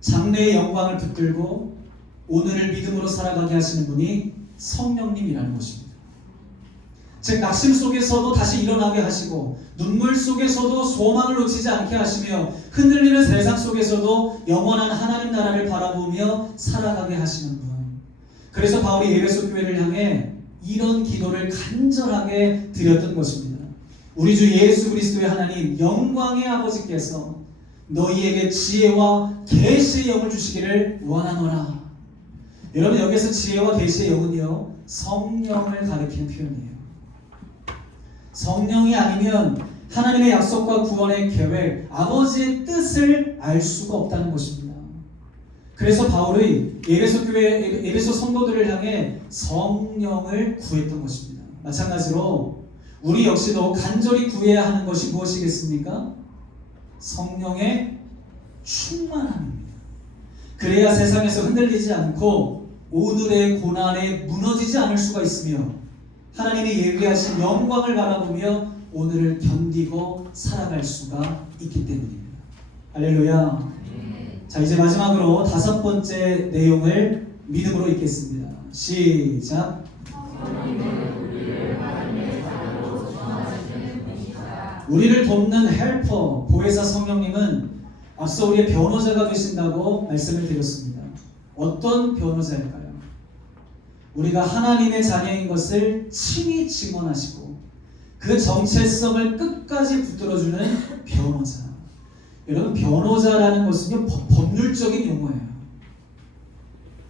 장래의 영광을 붙들고 오늘을 믿음으로 살아가게 하시는 분이 성령님이라는 것입니다. 즉, 낙심 속에서도 다시 일어나게 하시고 눈물 속에서도 소망을 놓치지 않게 하시며 흔들리는 세상 속에서도 영원한 하나님 나라를 바라보며 살아가게 하시는 분. 그래서 바울이 에베소 교회를 향해 이런 기도를 간절하게 드렸던 것입니다. 우리 주 예수 그리스도의 하나님 영광의 아버지께서 너희에게 지혜와 계시의 영을 주시기를 원하노라. 여러분, 여기서 지혜와 계시의 영은요, 성령을 가리키는 표현이에요. 성령이 아니면 하나님의 약속과 구원의 계획, 아버지의 뜻을 알 수가 없다는 것입니다. 그래서 바울이 에베소 교회, 에베소 성도들을 향해 성령을 구했던 것입니다. 마찬가지로 우리 역시도 간절히 구해야 하는 것이 무엇이겠습니까? 성령의 충만함입니다. 그래야 세상에서 흔들리지 않고 오늘의 고난에 무너지지 않을 수가 있으며 하나님이 예비하신 영광을 바라보며 오늘을 견디고 살아갈 수가 있기 때문입니다. 할렐루야. 자, 이제 마지막으로 다섯 번째 내용을 믿음으로 읽겠습니다. 시작. 우리를 돕는 헬퍼, 보혜사 성령님은 앞서 우리의 변호자가 되신다고 말씀을 드렸습니다. 어떤 변호자일까요? 우리가 하나님의 자녀인 것을 친히 증언하시고 그 정체성을 끝까지 붙들어주는 변호자. 여러분, 변호자라는 것은요, 법률적인 용어예요.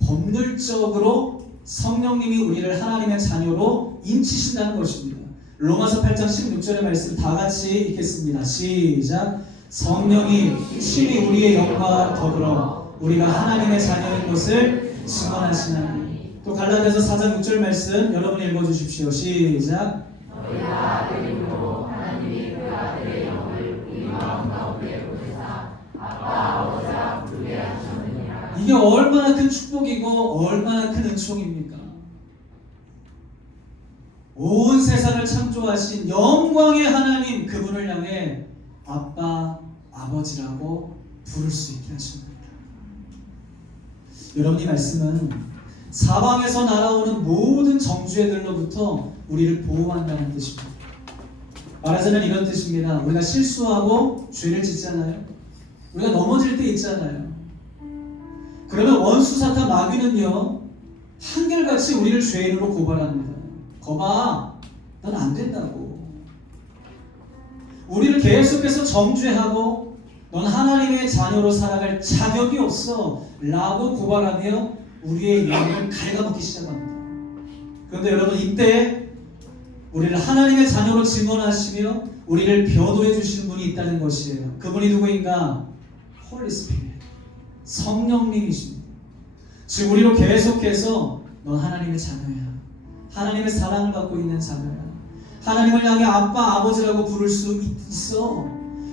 법률적으로 성령님이 우리를 하나님의 자녀로 인치신다는 것입니다. 로마서 8장 16절의 말씀 다 같이 읽겠습니다. 시작. 성령이 친히 우리의 영과 더불어 우리가 하나님의 자녀인 것을 증언하시나니. 또 갈라디아서 4장 6절 말씀 여러분 읽어주십시오. 시작. 너희가 아들이므로 하나님이 그 아들의 영을 우리 마음 가운데 보내사 아빠 아버지라 부르게 하셨느니라. 이게 얼마나 큰 축복이고 얼마나 큰 은총입니까? 온 세상을 창조하신 영광의 하나님, 그분을 향해 아빠, 아버지라고 부를 수 있게 하십니다. 여러분, 이 말씀은 사방에서 날아오는 모든 정죄들로부터 우리를 보호한다는 뜻입니다. 말하자면 이런 뜻입니다. 우리가 실수하고 죄를 짓잖아요. 우리가 넘어질 때 있잖아요. 그러면 원수 사탄 마귀는요, 한결같이 우리를 죄인으로 고발합니다. 거봐, 넌 안 된다고. 우리를 계속해서 정죄하고 넌 하나님의 자녀로 살아갈 자격이 없어 라고 고발하며 우리의 영을 갉아먹기 시작합니다. 그런데 여러분, 이때 우리를 하나님의 자녀로 증언하시며 우리를 변호해 주시는 분이 있다는 것이에요. 그분이 누구인가? 홀리 스피릿, 성령님이십니다. 즉 우리로 계속해서 넌 하나님의 자녀야, 하나님의 사랑을 받고 있는 자녀야, 하나님을 향해 아빠, 아버지라고 부를 수 있어.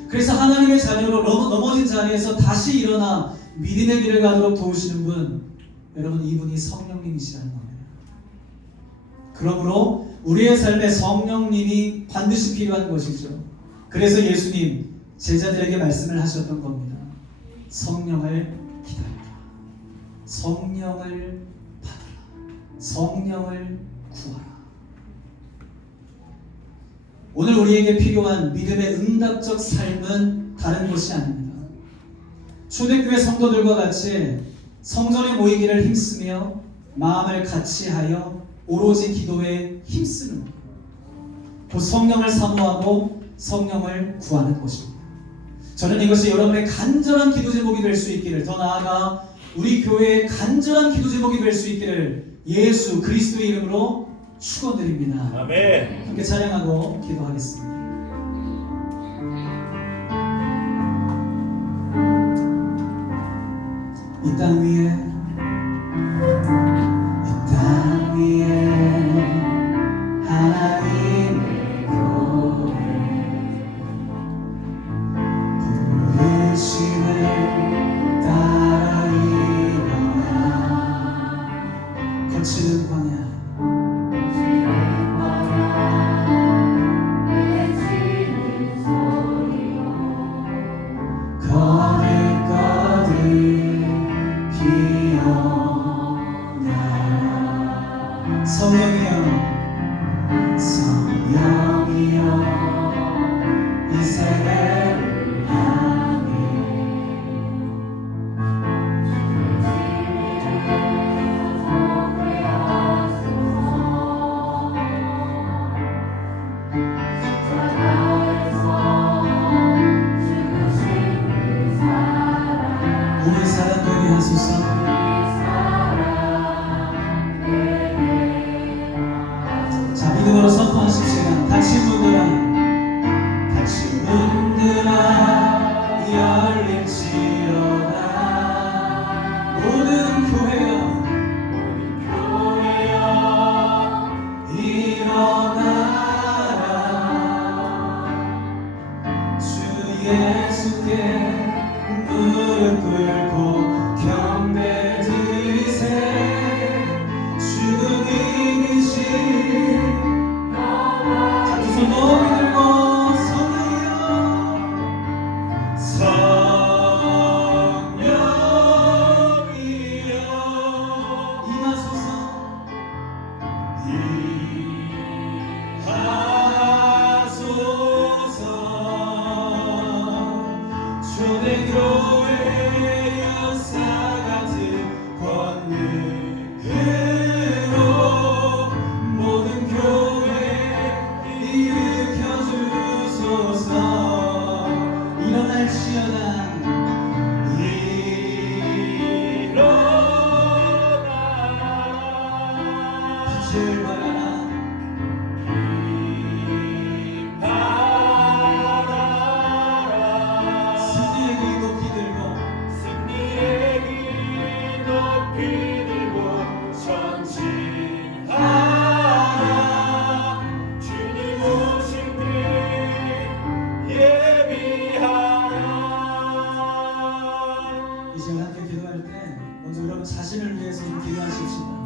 그래서 하나님의 자녀로 넘어진 자리에서 다시 일어나 믿음의 길을 가도록 도우시는 분, 여러분, 이분이 성령님이시라는 겁니다. 그러므로 우리의 삶에 성령님이 반드시 필요한 것이죠. 그래서 예수님 제자들에게 말씀을 하셨던 겁니다. 성령을 기다려라, 성령을 받아라, 성령을 구하라. 오늘 우리에게 필요한 믿음의 응답적 삶은 다른 것이 아닙니다. 초대교회 성도들과 같이 성전에 모이기를 힘쓰며 마음을 같이하여 오로지 기도에 힘쓰는 것, 그 성령을 사모하고 성령을 구하는 것입니다. 저는 이것이 여러분의 간절한 기도 제목이 될 수 있기를, 더 나아가 우리 교회의 간절한 기도 제목이 될 수 있기를 예수 그리스도의 이름으로 축원드립니다. 아멘. 함께 찬양하고 기도하겠습니다. 이 땅 위에, 이 땅 위에 하나님의 교회 부르심을 따라 일어나 거치는 광야, 성령이여, 성령이여, 이 세대를 향해 우리 사랑 되게 하소서. 믿음으로 선포하십시다. 닫힌 문들아, 닫힌 문들아 열릴지어다. 모든 교회여, 일어나라. 주 예수께 무릎 꿇고 경배 드리세. 주는 이기신 높이 들고 성령이여, 시간 함께 기도할 때 먼저 여러분 자신을 위해서 좀 기도하십시다.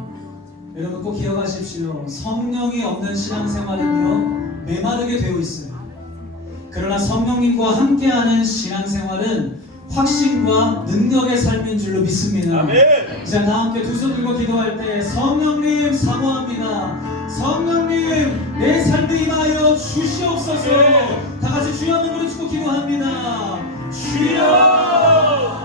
여러분 꼭 기억하십시오. 성령이 없는 신앙생활은요 메마르게 되어 있어요. 그러나 성령님과 함께하는 신앙생활은 확신과 능력의 삶인 줄로 믿습니다. 아멘. 자, 다 함께 두 손 들고 기도할 때 성령님 사모합니다. 성령님 내 삶에 임하여 주시옵소서. 다 같이 주여 한번 부르짖고 기도합니다. 주여.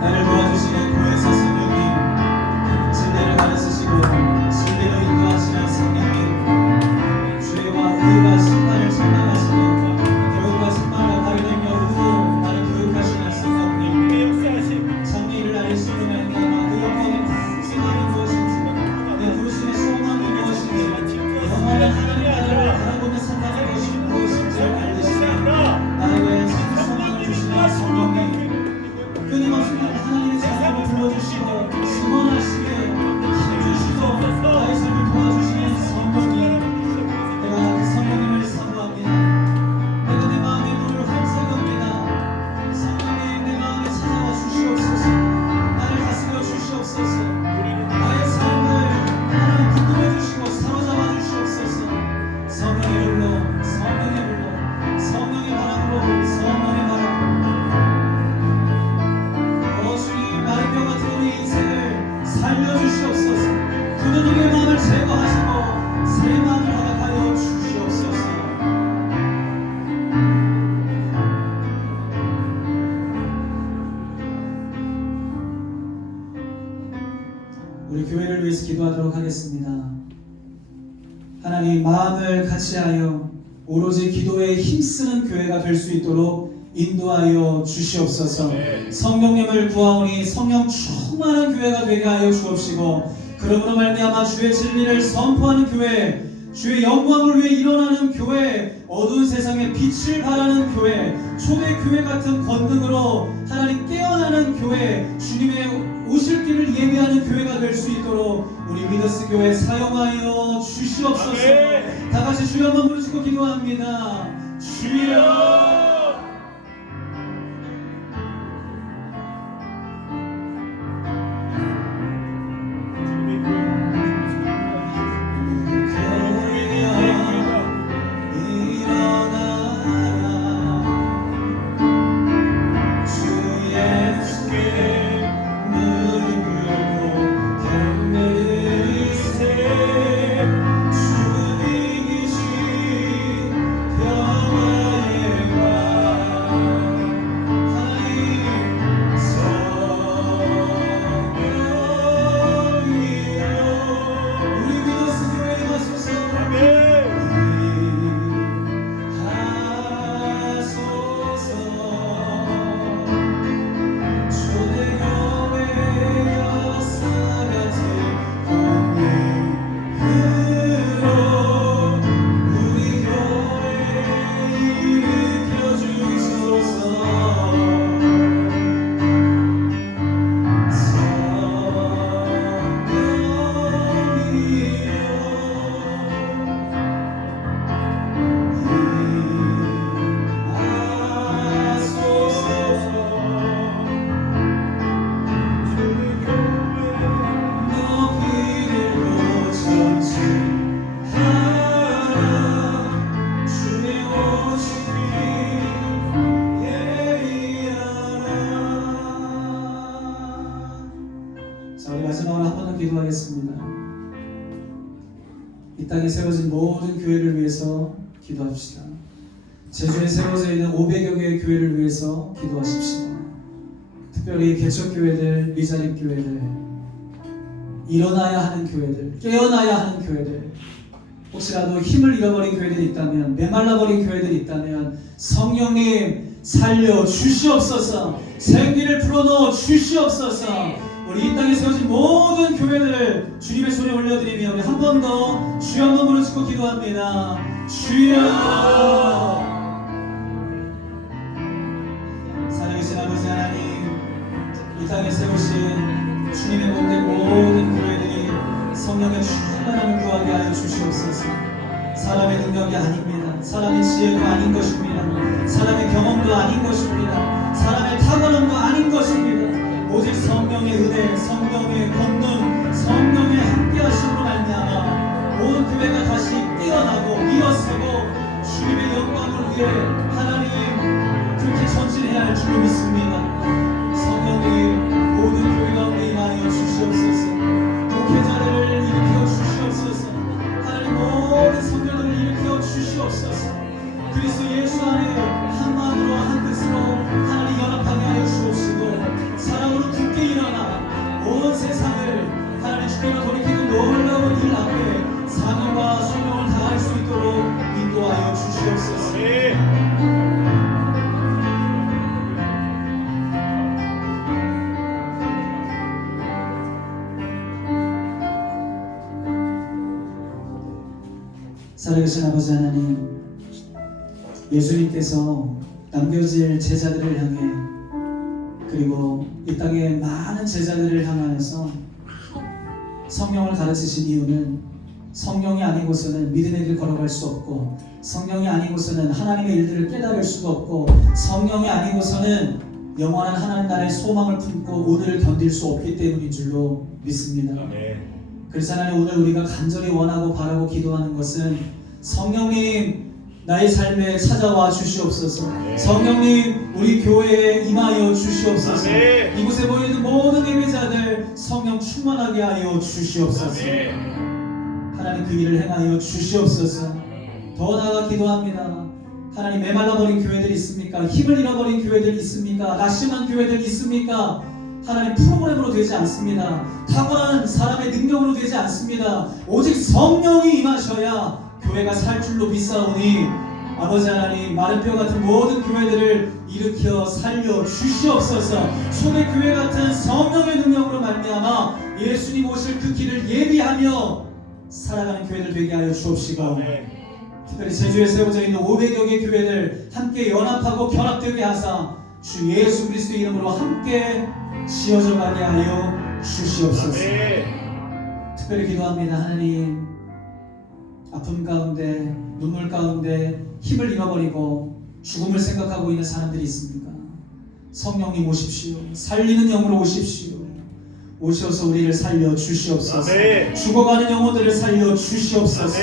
나를 도와주시는 고혜사 성령님, 진리를 가르치시고 진리로 인도하시는 성령님, 죄와 의가 심판을 책망하시고 결국과 심판과 가르치며 의로 나를 교육하시는 성령님, 장래일을 알리시는 말미암아 그 영광의 소망이 무엇인지, 내 부르심의 소망이 무엇인지, 영원한 하나님 나라를 바라보며 산다는 것이 무엇인지를 알리시며 나에게 소망을 주시는 성령님, 끊임없이 하나님의 자녀를 불러주시고 승원하시며 힘주시고 나의 삶을 도와주시는 성령님, 내가 그 성령님을 사모합니다. 내가 내 마음의 문을 활성합니다. 성령님 내 마음에 찾아와 주시옵소서. 나를 다스려 주시옵소서. 나의 삶을 하나님 붙들어 주시고 사로잡아 주시옵소서. 성령의 불러 성령의 불러 성령의 바람으로 성령의 바람으로 주님 마른뼈 같은 우리 인생을 살려주시옵소서. 굳어지게 마음을 제거하시고 새 마음을 허락하여 주시옵소서. 우리 교회를 위해서 기도하도록 하겠습니다. 하나님 마음을 같이하여 오로지 기도에 힘쓰는 교회가 될 수 있도록 인도하여 주시옵소서. 성령님을 구하오니 성령 충만한 교회가 되게 하여 주옵시고 그러므로 말미암아 주의 진리를 선포하는 교회, 주의 영광을 위해 일어나는 교회, 어두운 세상에 빛을 발하는 교회, 초대 교회 같은 권능으로 하나님 깨어나는 교회, 주님의 오실 길을 예비하는 교회가 될 수 있도록 우리 위더스 교회 사용하여 주시옵소서. 아멘. 다 같이 주여 한번 부르짖고 기도합니다. 주여. 자, 우리 마지막으로 한 번 더 기도하겠습니다. 이 땅에 세워진 모든 교회를 위해서 기도합시다. 제주에 세워져 있는 500여 개의 교회를 위해서 기도하십시다. 특별히 개척교회들, 미자립교회들, 일어나야 하는 교회들, 깨어나야 하는 교회들, 혹시라도 힘을 잃어버린 교회들이 있다면, 메말라버린 교회들이 있다면 성령님 살려 주시옵소서. 생기를 불어넣어 주시옵소서. 우리 이 땅에 세워진 모든 교회들을 주님의 손에 올려드리며 우리 한 번 더 주여 한 번 부르짖고 기도합니다. 주여. 살아계신 아버지 하나님, 이 땅에 세우신 주님의 몸된 모든 교회들이 성령의 충만함을 구하게 하여 주시옵소서. 사람의 능력이 아닙니다. 사람의 지혜도 아닌 것입니다. 사람의 경험도 아닌 것입니다. 사람의 탁월함도 아닌 것입니다. 오직 성령의 은혜, 성령의 권능, 성령의 함께하심으로 말미암아 온 교회가 다시 깨어나고 일어서고 주님의 영광을 위해 하나님 그렇게 전진해야 할 줄로 믿습니다. 성령님 모든 교회 가운데 임하여 주시옵소서. 목회자들을 일으켜 주시옵소서. 하나님 모든 성도들을 일으켜 주시옵소서. 그리스도 예수 안에 한 마음으로 한 뜻으로 하나님 연합하게 하여 주옵시고 사랑으로 굳게 일어나 온 세상을 하나님 주께로 돌이키는 놀라운 일 앞에 사명과 소명을 다할 수 있도록 인도하여 주시옵소서. 살아계신 아버지 하나님, 예수님께서 남겨질 제자들을 향해 그리고 이 땅의 많은 제자들을 향하여서 성령을 가르치신 이유는 성령이 아니고서는 믿음의 길 걸어갈 수 없고 성령이 아니고서는 하나님의 일들을 깨달을 수가 없고 성령이 아니고서는 영원한 하나님 나라의 소망을 품고 오늘을 견딜 수 없기 때문인 줄로 믿습니다. 그래서 하나님 오늘 우리가 간절히 원하고 바라고 기도하는 것은 성령님 나의 삶에 찾아와 주시옵소서. 성령님 우리 교회에 임하여 주시옵소서. 이곳에 모여있는 모든 예배자들 성령 충만하게 하여 주시옵소서. 하나님 그 일을 행하여 주시옵소서. 더 나아가 기도합니다. 하나님 메말라버린 교회들 있습니까? 힘을 잃어버린 교회들 있습니까? 낙심한 교회들 있습니까? 하나님 프로그램으로 되지 않습니다. 탁월한 사람의 능력으로 되지 않습니다. 오직 성령이 임하셔야 교회가 살 줄로 믿사오니 아버지 하나님 마른 뼈 같은 모든 교회들을 일으켜 살려 주시옵소서. 초대교회 같은 성령의 능력으로 말미암아 예수님 오실 그 길을 예비하며 살아가는 교회들 되게 하여 주옵시고 특별히 제주에 세워져 있는 500여 개 교회들 함께 연합하고 결합되게 하사 주 예수 그리스도 이름으로 함께 지어져 가게 하여 주시옵소서. 특별히 기도합니다. 하나님 아픔 가운데 눈물 가운데 힘을 잃어버리고 죽음을 생각하고 있는 사람들이 있습니까? 성령님 오십시오. 살리는 영으로 오십시오. 오셔서 우리를 살려 주시옵소서. 죽어가는 영혼들을 살려 주시옵소서.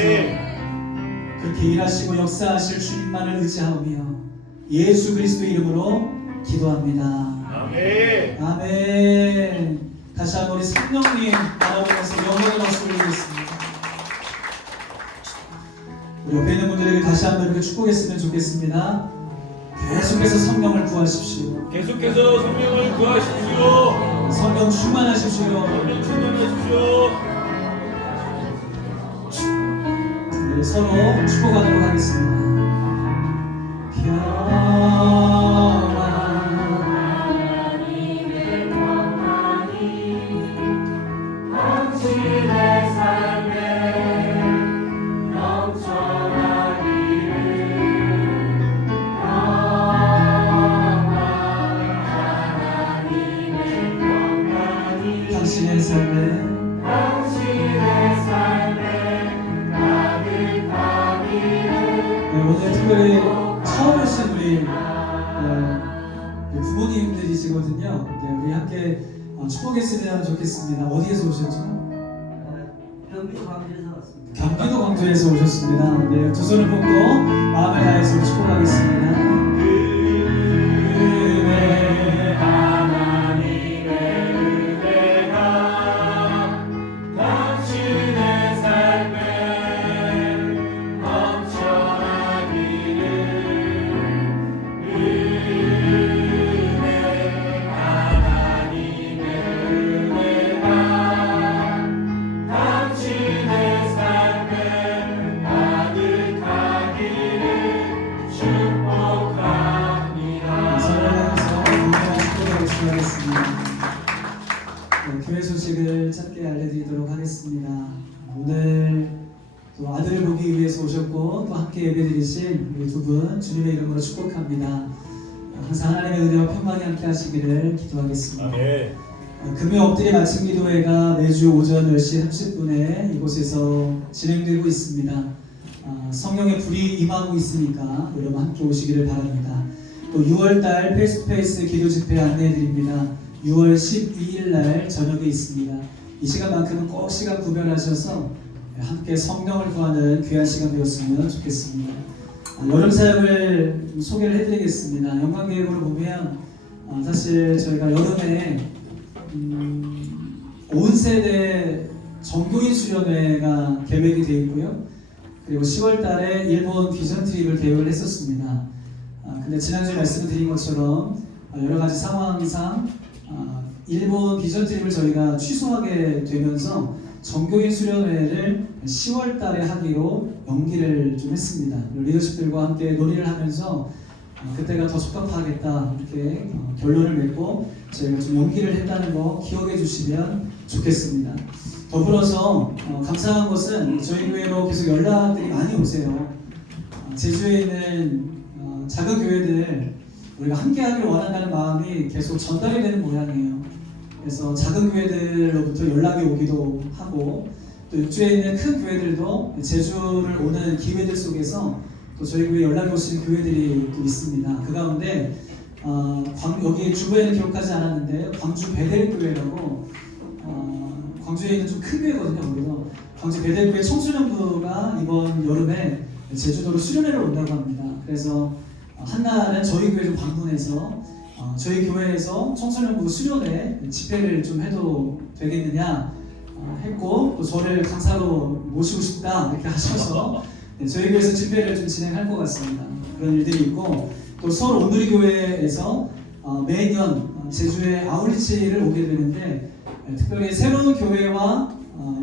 그렇게 일하시고 역사하실 주님만을 의지하며 예수 그리스도 이름으로 기도합니다. 아멘. 아멘. 다시 한번 우리 성령님 바라보면서 영광의 박수 올리겠습니다. 우리 옆에 있는 분들에게 다시 한번 이렇게 축복했으면 좋겠습니다. 계속해서 성령을 구하십시오. 계속해서 성령을 구하십시오. 성령 충만하십시오. 성령 충만하십시오. 네, 서로 축복하도록 하겠습니다. 당신의 삶에 네, 오늘 특별히 처음 오신 우리 부모님들이시거든요. 네, 우리 함께 축복했으면 좋겠습니다. 어디에서 오셨죠? 경기도 광주에서 왔습니다. 경기도 광주에서 오셨습니다. 네, 두 손을 뻗고 마음을 다해서 축복하겠습니다. 주님의 이름으로 축복합니다. 항상 하나님의 은혜와 평강이 함께 하시기를 기도하겠습니다. 아멘. 금요 엎드려 말씀 기도회가 매주 오전 10시 30분에 이곳에서 진행되고 있습니다. 성령의 불이 임하고 있으니까 여러분 함께 오시기를 바랍니다. 또 6월달 페이스투페이스 기도 집회 안내해드립니다. 6월 12일 날 저녁에 있습니다. 이 시간만큼은 꼭 시간 구별하셔서 함께 성령을 구하는 귀한 시간 되었으면 좋겠습니다. 여름 사역을 소개를 해드리겠습니다. 영광계획으로 보면 사실 저희가 여름에 온 세대 전교인 수련회가 계획이 되어 있고요. 그리고 10월 달에 일본 비전 트립을 계획을 했었습니다. 근데 지난주에 말씀을 드린 것처럼 여러 가지 상황상 일본 비전 트립을 저희가 취소하게 되면서 전교인 수련회를 10월 달에 하기로 연기를 좀 했습니다. 리더십들과 함께 논의를 하면서 그때가 더 적합하겠다 이렇게 결론을 맺고 저희가 좀 연기를 했다는 거 기억해 주시면 좋겠습니다. 더불어서 감사한 것은 저희 교회로 계속 연락들이 많이 오세요. 제주에 있는 작은 교회들 우리가 함께하기를 원한다는 마음이 계속 전달이 되는 모양이에요. 그래서 작은 교회들로부터 연락이 오기도 하고 또 육주에 있는 큰 교회들도 제주를 오는 기회들 속에서 또 저희 교회 연락이 오시는 교회들이 또 있습니다. 그 가운데 여기 주보에는 기록하지 않았는데 광주 베델교회라고 광주에 있는 좀 큰 교회거든요. 거기서 광주 베델교회 청소년부가 이번 여름에 제주도로 수련회를 온다고 합니다. 그래서 한날은 저희 교회 좀 방문해서 저희 교회에서 청소년부 수련회 집회를 좀 해도 되겠느냐 했고 또 저를 강사로 모시고 싶다 이렇게 하셔서 저희 교회에서 집회를 좀 진행할 것 같습니다. 그런 일들이 있고 또 서울 온누리 교회에서 매년 제주에 아울리치를 오게 되는데 특별히 새로운 교회와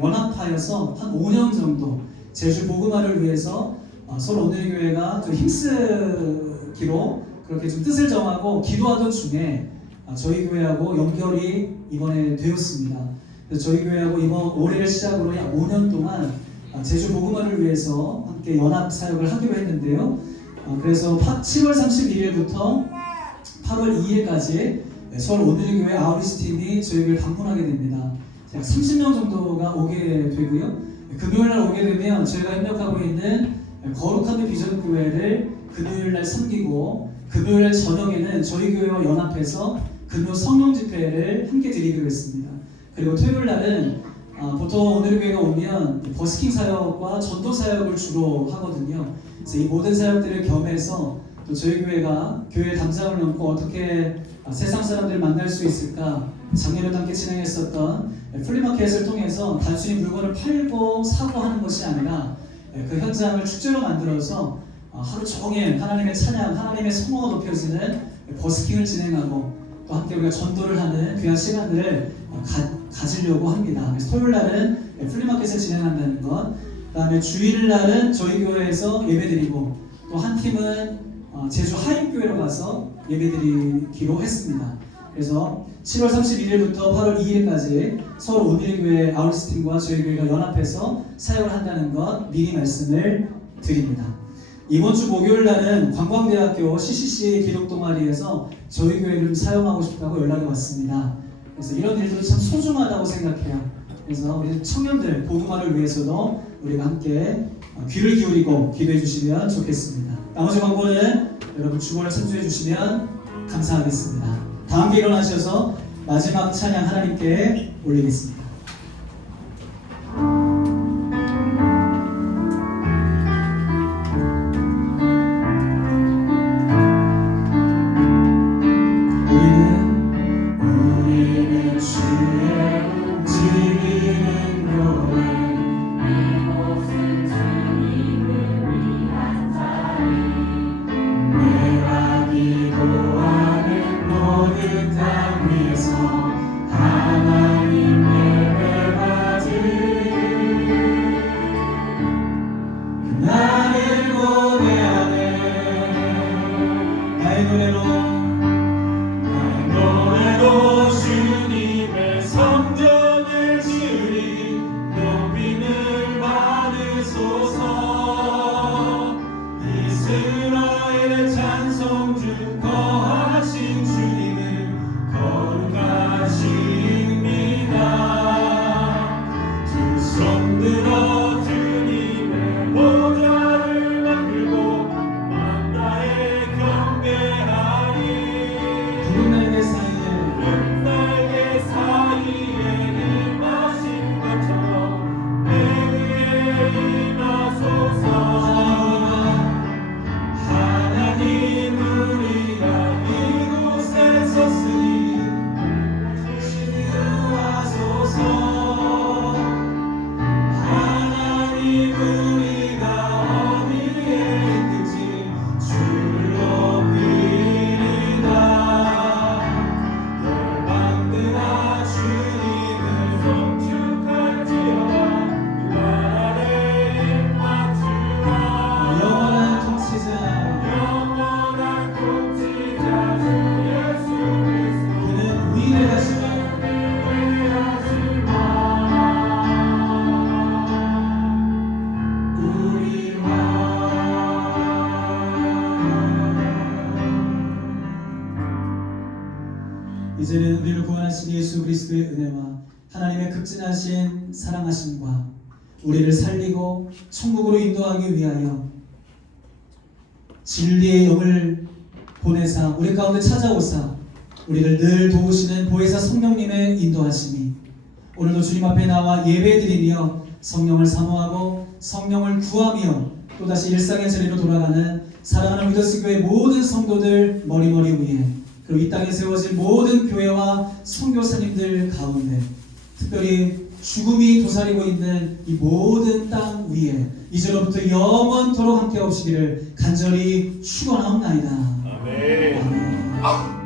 연합하여서 한 5년 정도 제주 복음화를 위해서 서울 온누리 교회가 좀 힘쓰기로 그렇게 좀 뜻을 정하고 기도하던 중에 저희 교회하고 연결이 이번에 되었습니다. 그래서 저희 교회하고 이번 올해를 시작으로 약 5년 동안 제주 복음화를 위해서 함께 연합 사역을 하기로 했는데요. 그래서 7월 31일부터 8월 2일까지 서울 온누리 교회 아우리스 팀이 저희 교회를 방문하게 됩니다. 약 30명 정도가 오게 되고요. 금요일날 오게 되면 저희가 협력하고 있는 거룩한 비전 교회를 금요일날 섬기고 금요일 저녁에는 저희 교회와 연합해서 금요 성령 집회를 함께 드리기로 했습니다. 그리고 토요일 날은 보통 오늘 교회가 오면 버스킹 사역과 전도 사역을 주로 하거든요. 그래서 이 모든 사역들을 겸해서 또 저희 교회가 교회 담장을 넘고 어떻게 세상 사람들을 만날 수 있을까 작년에도 함께 진행했었던 플리마켓을 통해서 단순히 물건을 팔고 사고 하는 것이 아니라 그 현장을 축제로 만들어서 하루 종일 하나님의 찬양, 하나님의 성호가 높여지는 버스킹을 진행하고 또 함께 우리가 전도를 하는 귀한 시간들을 가지려고 합니다. 그래서 토요일 날은 플리마켓을 진행한다는 것, 그 다음에 주일 날은 저희 교회에서 예배드리고 또 한 팀은 제주 하임교회로 가서 예배드리기로 했습니다. 그래서 7월 31일부터 8월 2일까지 서울 온누리교회 아울리스 팀과 저희 교회가 연합해서 사역을 한다는 것 미리 말씀을 드립니다. 이번 주 목요일 날은 관광대학교 CCC 기독동아리에서 저희 교회를 좀 사용하고 싶다고 연락이 왔습니다. 그래서 이런 일들이 참 소중하다고 생각해요. 그래서 우리 청년들 복음화를 위해서도 우리가 함께 귀를 기울이고 기도해 주시면 좋겠습니다. 나머지 광고는 여러분 주보를 참조해 주시면 감사하겠습니다. 다 함께 일어나셔서 마지막 찬양 하나님께 올리겠습니다. 우리는 주의 움직이는 교회 이곳은 주님을 위한 자리 내가 기도하는 모든 땅 위에서 하나님 예배받을 나를 고대하네 나의 노래로 주님의 성전을 주리 높임을 받으소서 이스라엘 이제는 우리를 구원하신 예수 그리스도의 은혜와 하나님의 극진하신 사랑하심과 우리를 살리고 천국으로 인도하기 위하여 진리의 영을 보내사 우리 가운데 찾아오사 우리를 늘 도우시는 보혜사 성령님의 인도하심이 오늘도 주님 앞에 나와 예배드리며 성령을 사모하고 성령을 구하며 또다시 일상의 자리로 돌아가는 사랑하는 위더스 교회 모든 성도들 머리머리 위에 그리고 이 땅에 세워진 모든 교회와 선교사님들 가운데 특별히 죽음이 도사리고 있는 이 모든 땅 위에 이제로부터 영원토록 함께 하시기를 간절히 축원하옵나이다. 아멘. 아멘.